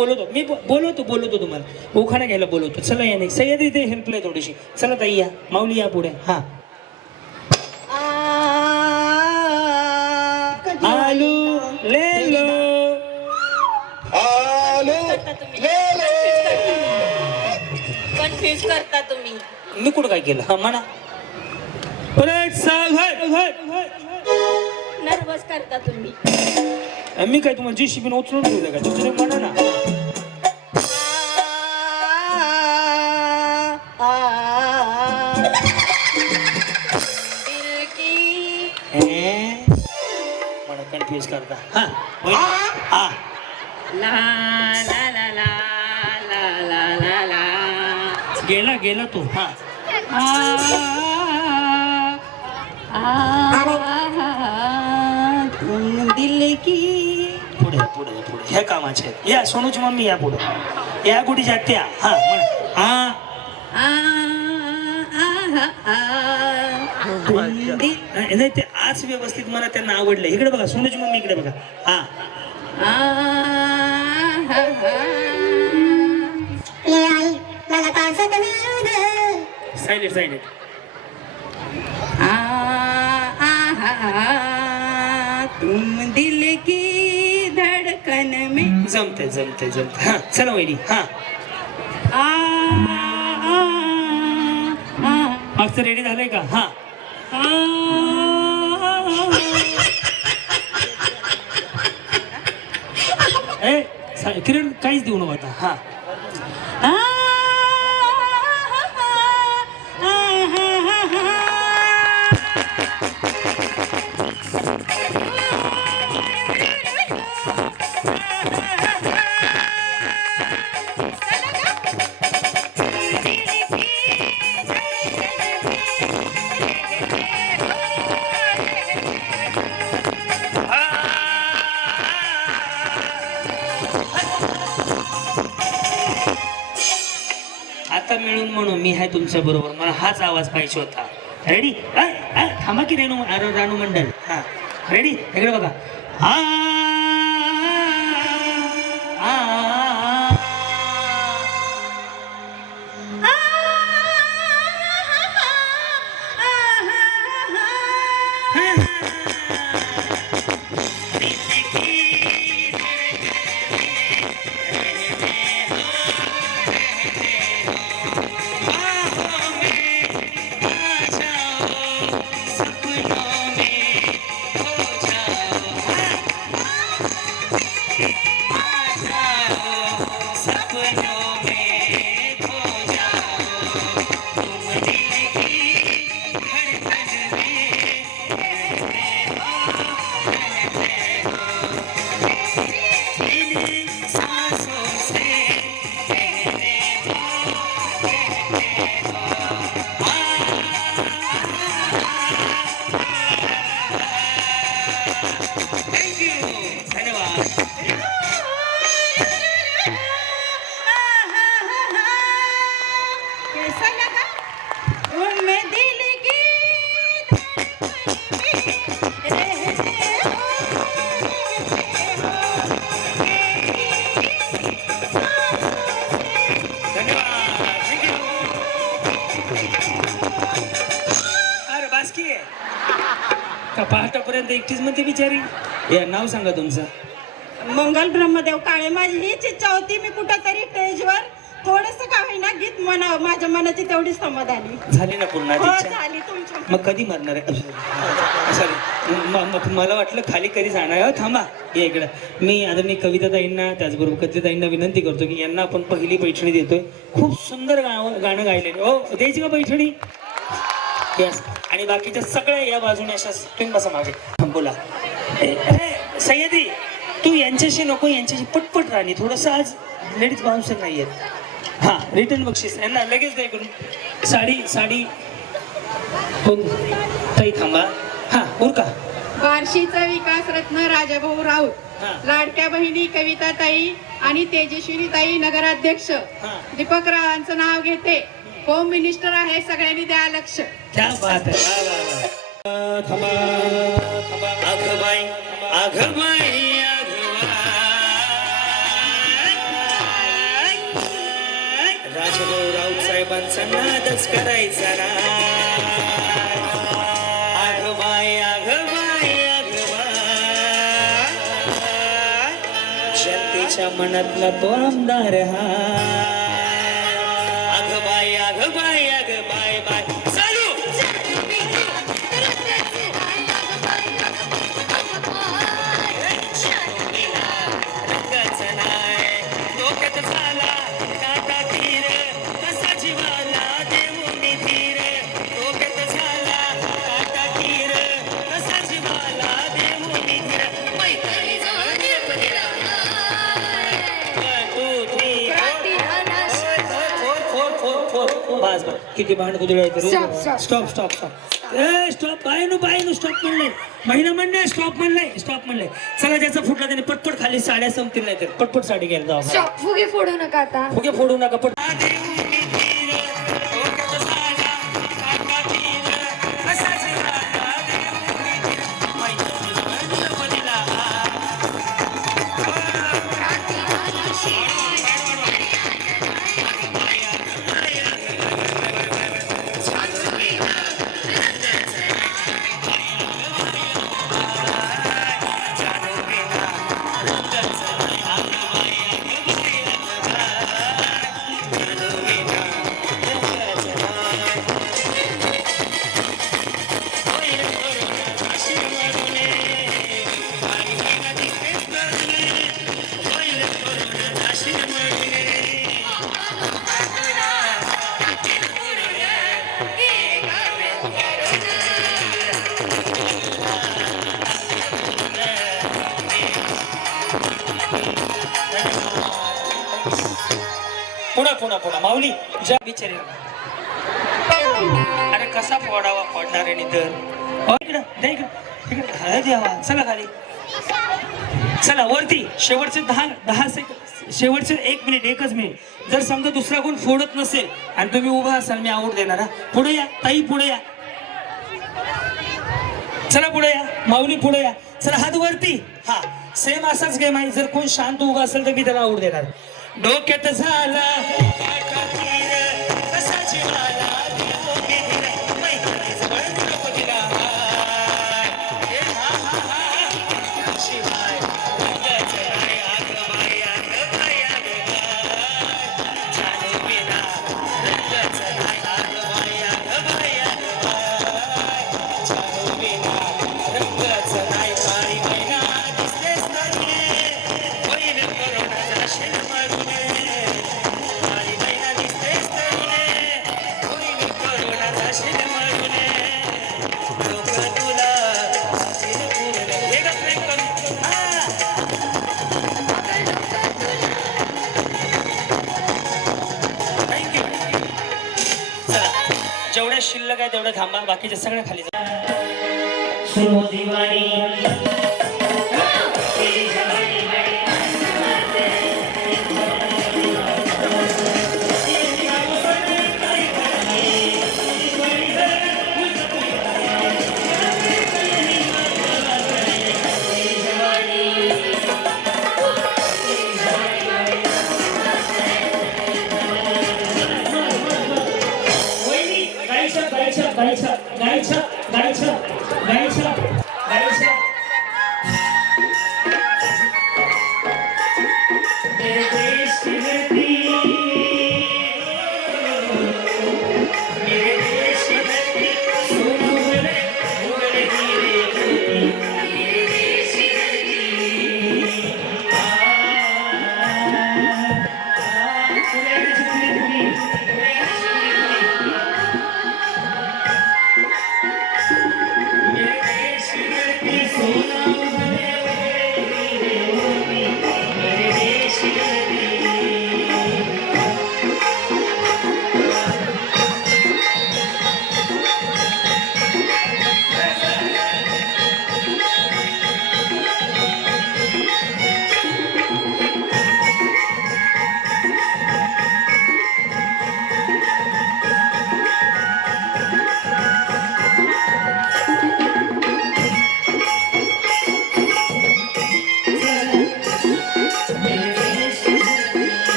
बोलवतो तुम्हाला उखाणा घ्यायला बोलवतो चला या नाही सह्याद्री ते हेल्पलाय थोडीशी चला ताई या माऊली या पुढे हा आलू ले लो कन्फ्युज करता तुम्ही मी कुठं काय केलं हा म्हणा नर्वस करता तुम्ही मी काय तुम्हाला जीसीबी उचलून ठेवलं का तुम्ही म्हणा ना मला कन्फ्युज करता हा हा ला ला ला ला ला ला ला ला गेला तो हा तुम दिल की पुढे ह्या कामाचे आहेत. या सोनूची मम्मी या पुढे या गुढीच्या त्या हा म्हण नाही ते आज व्यवस्थित मला त्यांना आवडलं इकडे बघा सोनूची मम्मी इकडे बघा हा सायलेंट तुम दिल की धड़कन में जमते हा चला वहिनी हा मागचं रेडी झालंय का हा किरण काहीच देऊ नको आता हा आता मिळून म्हणून मी आहे तुमच्या बरोबर मला हाच आवाज पाहिजे होता रेडी थांबा की रानू मंडल हा रेडी इकडे बघा पहाटापर्यंत एकटीच म्हणते बिचारी या नाव सांगा तुमचं मंगल ब्रह्मदेव काळे. माझी हीच इच्छा होती मी कुठंतरी स्टेजवर थोडस का होईना गीत म्हणावं माझ्या मनाची तेवढी समाधानी झाली ना पूर्ण हो, इच्छा? झाली तुमच्या मग कधी मरणार आहे सॉरी मला वाटलं खाली कधी जाणार आहे थांबा या इकडं मी आदरणीय कविताताईंना त्याचबरोबर कविताताईंना विनंती करतो की यांना आपण पहिली पैठणी देतोय खूप सुंदर गाणं गायलेलं हो द्यायची का पैठणी यस आणि बाकीच्या सगळ्या या बाजूने अशा तुम्ही बसा मागे बोला सह्याद्री तू यांच्याशी नको यांच्याशी पटपट राणी थोडंसं आज लेडीज बाउन्सर नाही आहेत हां रिटर्न बक्षीस यांना लगेच द्या करून साडी कोण ताई थांबा हां उरका बार्शीचा विकास रत्न राजाभाऊ राऊत हां लाडक्या बहिणी कविताताई आणि तेजस्विनी ताई नगराध्यक्ष हां दीपक रावांचं नाव घेते होम मिनिस्टर आहे सगळ्यांनी द्या लक्ष क्या बात आहे वा वा थांबा आघबाई राजभाऊ राऊत साहेबांचा नादच करायचा ना आघबाई जनतेच्या मनातला तो आमदार हा आघबाई बाय चालू रंगाचा नाय डोक्यात झाला काटा तीर कसा जीवाला देऊन धीर डोक्यात झाला काटा तीर कसा जीवाला देऊन धीर मैत्रिणी जाऊन बस किती भांड कुदळे स्टॉप बाय नो स्टॉप म्हणलंय महिना म्हणणे स्टॉप म्हणलंय चला ज्याचा फुटला त्याने पटपट खाली साड्या संपतील नाही तर पटपट साडी घ्यायला जाऊ फुगे फोडू नका आता फुगे फोडू नका पट पुन्हा माऊली जा बिचारे. अरे कसा फोडावा फोडणाऱ्याने तर. इकडं दे इकडं. हा देवा चला खाली. चला वरती शेवटचे 10 सेकंद, शेवटचे 1 मिनिट, 1च मिनिट. जर समजा दुसरा कोण फोडत नसेल आणि तुम्ही उभा असाल मी आऊट देणार. पुढे या ताई, पुढे या. चला पुढे या माऊली, पुढे या. चला हात वरती. हा सेम असाच गेम आहे. जर कोण शांत उभा असेल तर मी त्याला आऊट देणार. डोक्यात झाला जेवढ्या शिल्लक आहे तेवढं थांबा, बाकीच्या सगळ्या खाली जा. सुनो दिवाळी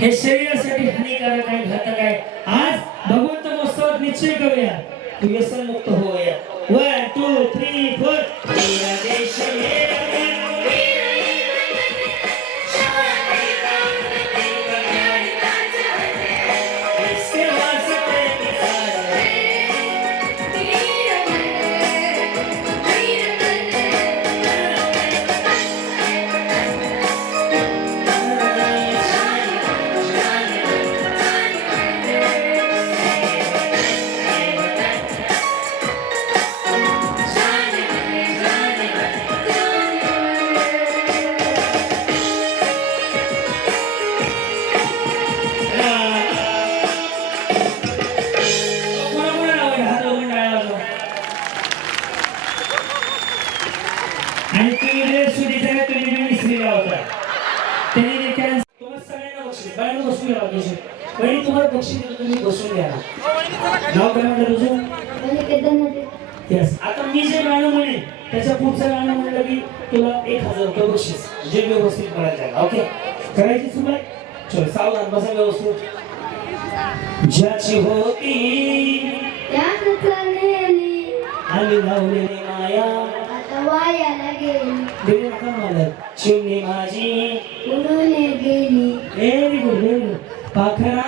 हे शरीरासाठी हानिकारक आहे, घातक आहे. आज भगवंत महोत्सवात निश्चय करूया, तू व्यसन मुक्त होऊया. 1 2 3 4. मेरा देश मेरा आणि तुम्ही सुधीचा तुम्ही मिस्त्रीला होता त्यांनी तुम्हाला सगळ्यांना बक्षीस बाहेर बसून घ्या. बहिणी तुम्हाला बक्षीस देतो, तुम्ही बसून घ्या. नाव काय म्हणलं तुझं? येस. आता मी जे गाणं म्हणेन त्याच्या पुढचं गाणं म्हणलं की तुला 1000 रुपये बक्षीस, जे व्यवस्थित करायचं. ओके करायची सुरुवात. चल सावधान बसा व्यवस्थित. ज्याची होती आम्ही लावलेली माया वायाला गेली, चिमणी माझी उडून गेली. Very good very good. पाखरा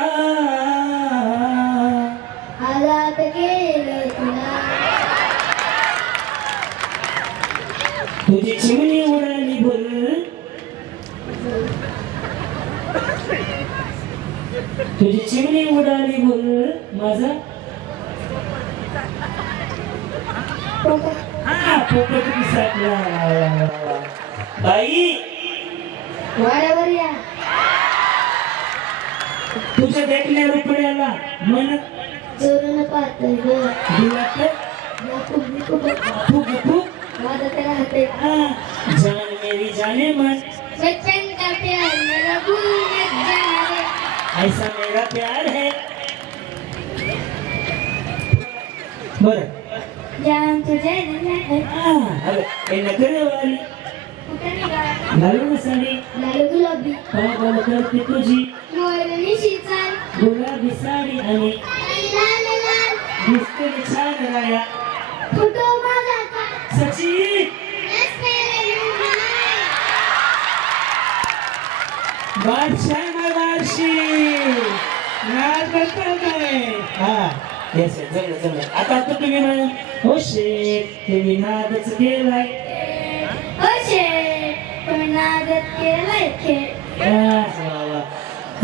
हालात गेलं तुला, तुझी चिमणी उडाली बोल, तुझी चिमणी उडाली बोल माझा हा पोपट पिसाटला बाई वाऱ्यावर या तुझ्या देखण्या रुपड्याला मन जोरून पाहतोय माझं त्याला हाते जान मेरी जाने मन बचपन का प्यार मेरा भूल मत जाना रे ऐसा मेरा प्यार है बर जान तुझे अरे हे नखरे वाली कुठे निघाला घालू ना साडी लाल गुलाबी पागल करते तुझी मोरनी शिचाल गुलाबी साडी आणि लाल लाल दिसते छान राया फोटो माझा का सची बादशाह बादशी नाद करता काय हा येस जमलं जमलं आता तुम्ही म्हणा हो शेठ तुम्ही नादच केलाय अशे पण नादत केलाय खेळ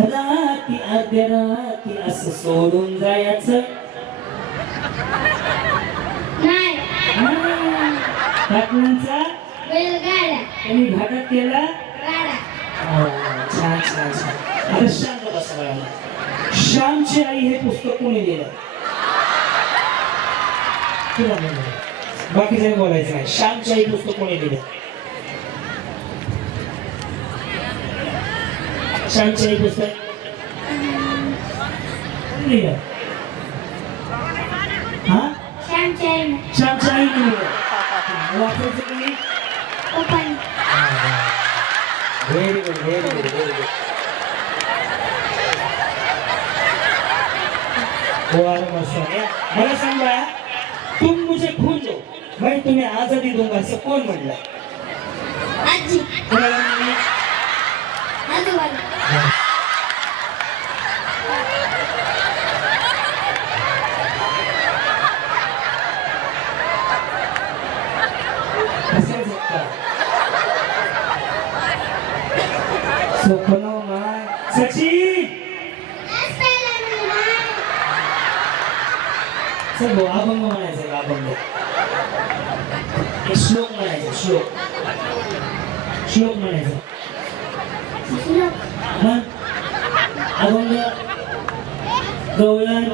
राती अर्ध्या राती असं सोडून जायचं नाही पाटलांचा बैलगाड्या त्यांनी घाटात केला गाडा छान छान छान आता शांत बसा बाळांनो. श्यामची आई हे पुस्तक कोणी लिहिलं तुला म्हणलं. बाकी काही बोलायचं नाही श्यामची आई पुस्तक कोणी लिहिलं श्यामची आई पुस्तक कोणी लिहिलं हा श्यामची आई श्यामची आई लिहिलं वाचायचं कोणी पप्पानी very good very good very good मला सांगा तुम मुझे खून दो मैं तुम्हें आजादी दूंगा असं कोण म्हणलं आजी कोणाला म्हणली? आजोबाला कसं जगता? स्वप्न माय सचिन सर अभंग म्हणायचं अभंग श्लोक म्हणायचं श्लोक श्लोक म्हणायचं मग अभंग गवळण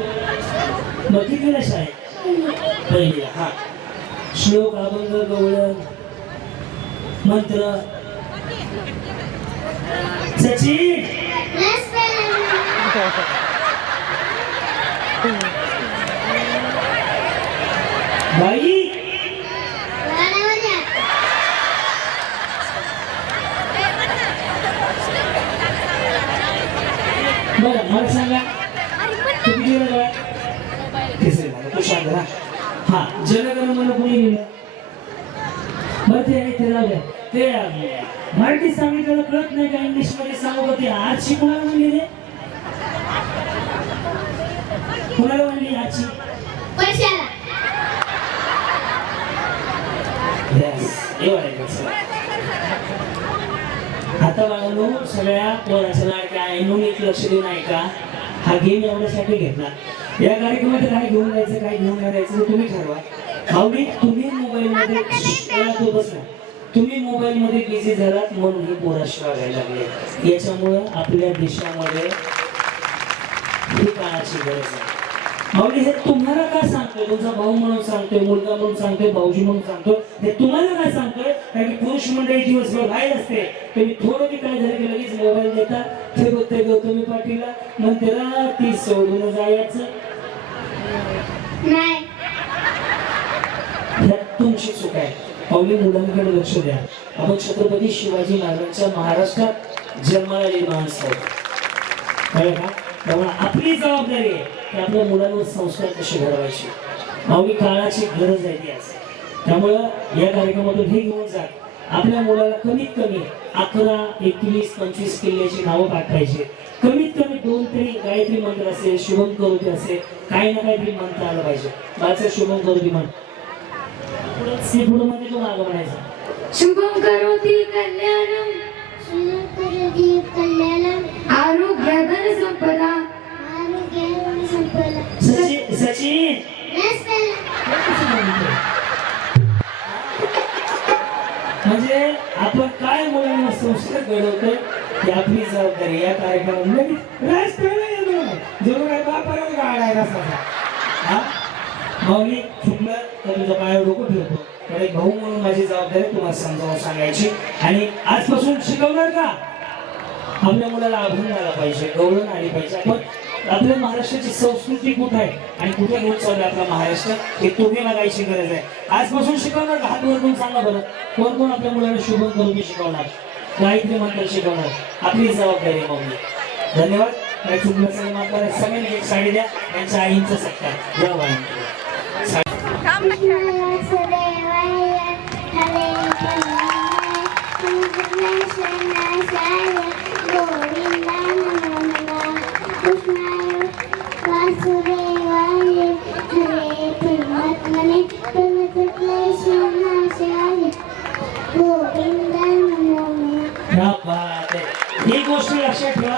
मग किती रस आहे पहिली हा श्लोक अभंग गवळण मंत्र सचिन बाई बरं मला सांगा तुम्ही गेलं का तिसरे झालं तू शांत राहा हा जनगण मला कोणी लिहिलं बरं ते आहे ते जाऊ द्या ते मराठी सांगितलं कळत नाही का इंग्लिश मध्ये सांगू का ते आजची कुणाला म्हणली रे कुणाला म्हणली आजची पैशाला आता बाळांनो सगळ्या पोरांच्या लाडक्या आहे एक लक्ष देऊन आहे का हा गेम एवढ्यासाठी घेतला या कार्यक्रमात काय घेऊन जायचं काय घेऊन नाही जायचं ते तुम्ही ठरवा आवडी तुम्ही मोबाईल मध्ये बसला तुम्ही मोबाईल मध्ये बिझी झालात म्हणून हे पोराशी वागायला लागले याच्यामुळं आपल्या देशामध्ये ही काळाची गरज आहे माऊली हे तुम्हाला काय सांगतोय तुमचा भाऊ म्हणून सांगतोय मुलगा म्हणून सांगतोय भाऊजी म्हणून सांगतोय हे तुम्हाला काय सांगतोय कारण की पुरुष मंडळी दिवसभर बाहेर असते तुम्ही थोडं की काय झालं की लगेच मोबाईल देता ते बघतोय गौतमी पाटीलला म्हणते रात्री सोडून जायचं नाही ह्यात तुमची चूक आहे माऊली मुलांकडे लक्ष द्या आपण छत्रपती शिवाजी महाराजांच्या महाराष्ट्रात जन्माला आलेली माणसं आहोत कळलं का त्यामुळे आपली जबाबदारी आहे की आपल्या मुलांवर संस्कार कसे घडवायचे माऊली काळाची गरज आहे ती आज त्यामुळं या कार्यक्रमातून हे घेऊन जा आपल्या मुलाला कमीत कमी 11, 21, 25 किल्ल्याची नावं पाठवायची कमीत कमी 2 तरी गायत्री मंत्र असेल शुभम करोती असेल काही ना काहीतरी मंत्र आलं पाहिजे माझं शुभम करोती म्हण पुढं मध्ये तो मागं म्हणायचा शुभम करोति कल्याणम आरोग्य धन संपदा जबाबदारी या कार्यक्रमात रस्त्याला येतो जो काय बापालाच गाडा आहे रस्त्याचा. हा माऊली चुकलं तर तुझं पायावर डोकं ठेवतो. तर एक भाऊ म्हणून माझी जबाबदारी तुम्हाला समजावून सांगायची. आणि आजपासून शिकवणार का आपल्या मुलाला अभून झाला पाहिजे, गवळण आली पाहिजे. आपण आपल्या महाराष्ट्राची संस्कृती कुठे आहे आणि कुठे घेऊन चालू आपला महाराष्ट्र हे तुम्ही बघायची गरज आहे. आजपासून शिकवणार का? हात वरून सांगा बरं, कोण कोण आपल्या मुलाला शुभम करून शिकवणार, गायत्री मंत्र शिकवणार? आपली जबाबदारी आहे माऊली. धन्यवाद. काय चुकलं सगळं माफ करा. सगळ्यांनी एक साडी द्या. त्यांच्या आईंचं सत्कार जय बाळा. क्या बात आहे. ही गोष्ट लक्षात ठेवा,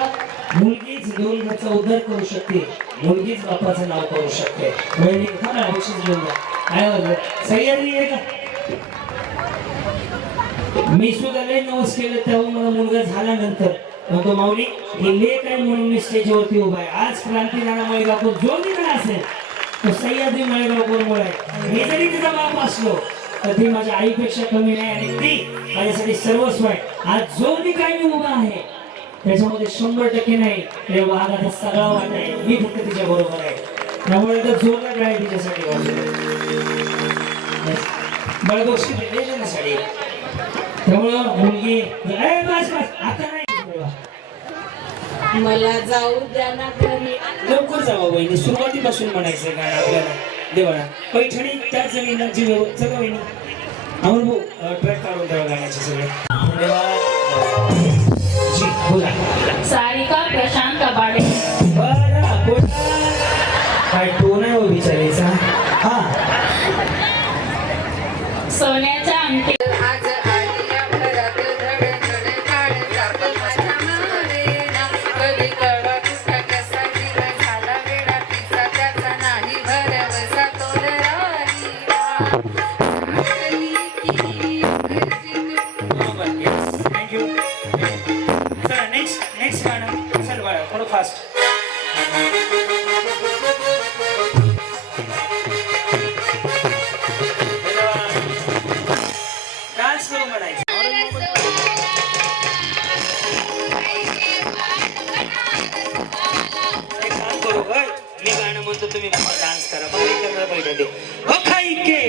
मुलगीच दोन घरचा उद्धार करू शकते, मुलगीच बापाचं नाव करू शकते. वैदिक खरा बक्षीस घेऊन द्या. काय होतं सह्याद्री आहे का? मी सुद्धा लय नवस केलं तेव्हा मला मुलगा झाल्यानंतर म्हणतो माऊली हे लेख आहे म्हणून मी स्टेजवरती उभा आहे. आज क्रांती नाना माळेगावकर जो निघाला असेल तो सह्याद्री माळेगावकर मुळे आहे. मी जरी तिचा बाप असलो तर ती माझ्या आईपेक्षा कमी नाही आणि ती माझ्यासाठी सर्वस्व आहे. आज जो मी काय मी उभा आहे त्याच्यामध्ये 100% नाही हे वाघाचा सगळा वाट आहे. मी फक्त तिच्या बरोबर आहे. त्यामुळे तर जोरदार आहे तिच्यासाठी बळबक्षी दिलेली ना साडी. त्यामुळं मुलगी बस बस आता नाही. मला जाऊ द्या ना घरी. लवकर जावा बहिणी. सुरुवातीपासून म्हणायचं गाणं आपल्याला देवाला. पैठणी त्याच जमीनला जीव सगळं बहिणी अमोल भाऊ ट्रॅक काढून द्यावा गाण्याचे सगळे. धन्यवाद. जी बोला. सारिका प्रशांत कबाडे. बरं बोला. काय टोन आहे हो विचारायचा. हा सोन्याच्या अंगठी. आज आली या घरात धडधड काळ जात माझ्या मारेना. कधी कडा कुठा कसा जीव झाला वेडा तिचा त्याचा नाही भरवसा तोल राहिला. थँक्यू. चला नेक्स्ट गाणं. चल बाळा थोडं फास्ट. डान्स करू म्हणायचं. एक काम करू होय. मी गाणं म्हणतो तुम्ही डान्स करा. बारीक करणार पाहिजे ते. हो खाई के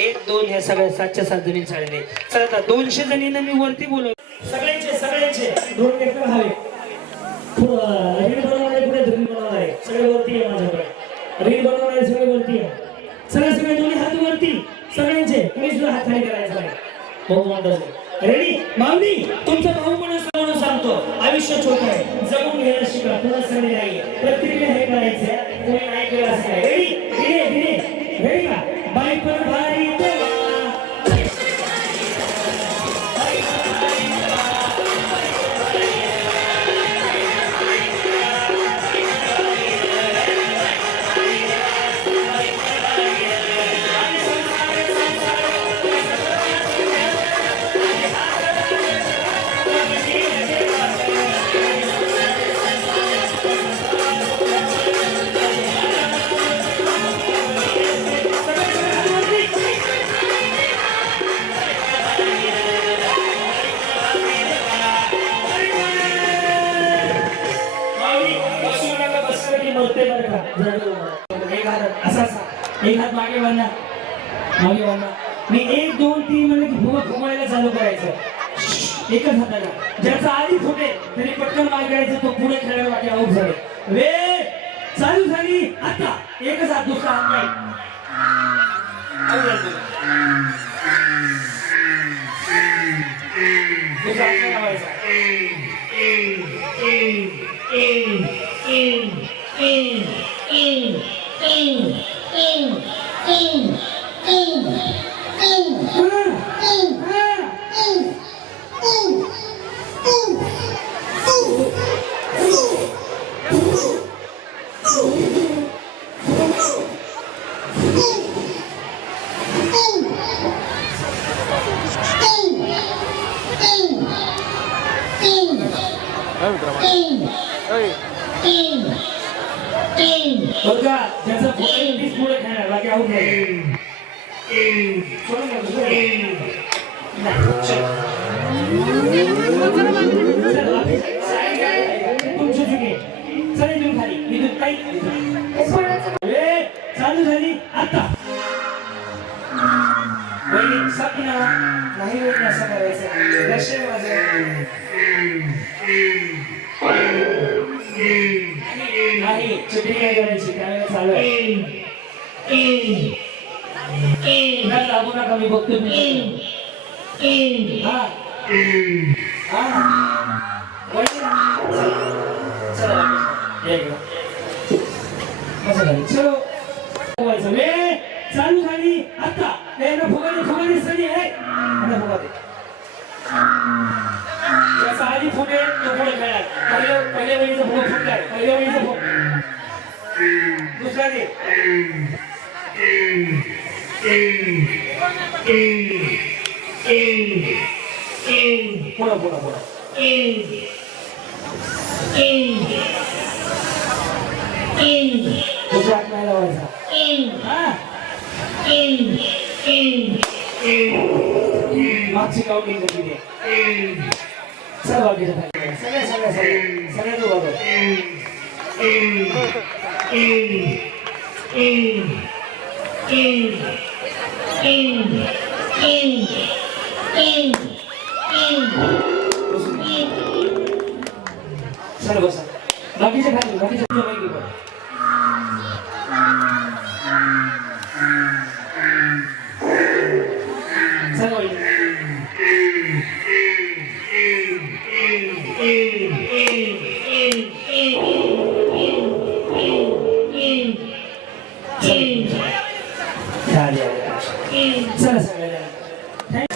एक दोन ह्या सगळ्या 700 जणी चालले. चला आता 200 जणींना मी वरती बोलवतो. सगळ्यांचे 2 ट्रॅक्टर हवे. रील बनवणारे पुढे रील बनवणारे सगळे वरती आहे. माझ्याकडे रील बनवणारे सगळे वरती आहे. सगळे दोन्ही हात वरती सगळ्यांचे. कुणी सुद्धा हात खाली करायचा नाही. भाऊ म्हणतात रेडी. माऊली तुमचा भाऊ म्हणून सांगतो आयुष्य छोटं आहे, जगून घ्यायला शिका. तुला सगळे नाही प्रत्येकाने हे करायचं. कोणी नाही केलं असं नाही. रेडी रेडी का? बाईक पर भारी एक हात मागे वळणा. मी 1 2 3 म्हणजे घुमायला चालू करायचं एकच हाताला. ज्याचा आधी फुटे तरी पटकन मागायचं. तो पुढे खेळायला वाटे आऊट झाले. वेळ चालू झाली. आता एकच हात दुसरा हात नाही. दुसरा हात लावायचा. बघा ज्याचा फोटो तीच पुढे खेळणार बाकी आऊट नाही सोडून द्या, सोडून द्या. तुमची चुकी चला इथून खाली इथून काही चालू झाली आता वहिनी सपना नाही वहिनी असं करायचं लक्ष आहे माझं नाही चिठी काय करायची त्यावेळेला चालू आहे नाही लागू नका मी बघतो मी हा चलो वेळ चालू झाली आता फुगाने फुगाने सरी आहे फुगाने जसा आधी फुटे तो पुढे खेळणार पहिल्या वेळीचा फुगा फुटलाय पहिल्या वेळीचा फुग दुसऱ्या दे पुढं पुढं पुढं दुसरा हात नाही लावायचा मागची काउंटिंग किती चल बाकीच्या सगळ्या सगळ्या सगळ्या सगळ्या तू बघ चल बसा बाकीच्या खाली बाकीच्या माहिती बघ चल चला सगळ्या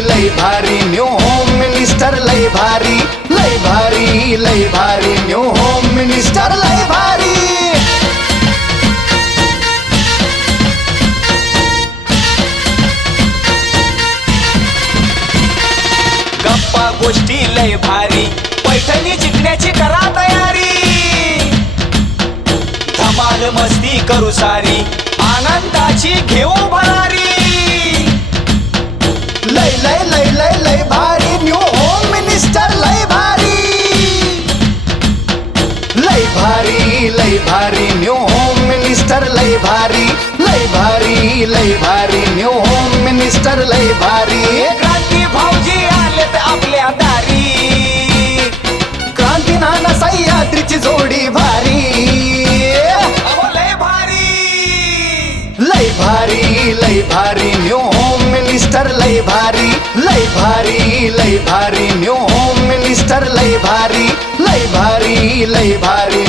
लय भारी न्यू होम मिनिस्टर लय भारी लय भारी लय भारी न्यू होम मिनिस्टर लय भारी गप्पा गोष्टी लय भारी पैठणी जिंकण्याची करा तयारी धमाल मस्ती करू सारी आनंदाची घेऊ भरारी लय लय लय लय लय भारी न्यू होम मिनिस्टर लय भारी लय भारी न्यू होम मिनिस्टर लय भारी लय भारी न्यू होम मिनिस्टर लय भारी क्रांती भाऊजी आलेत आपल्या दारी क्रांती नाना सह्याद्रीची जोडी भारी अहो लय भारी न्यू होम मिनिस्टर लय भारी लय भारी न्यू होम मिनिस्टर लय भारी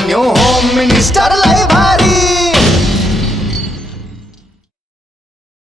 न्यू होम मिनिस्टर लय भारी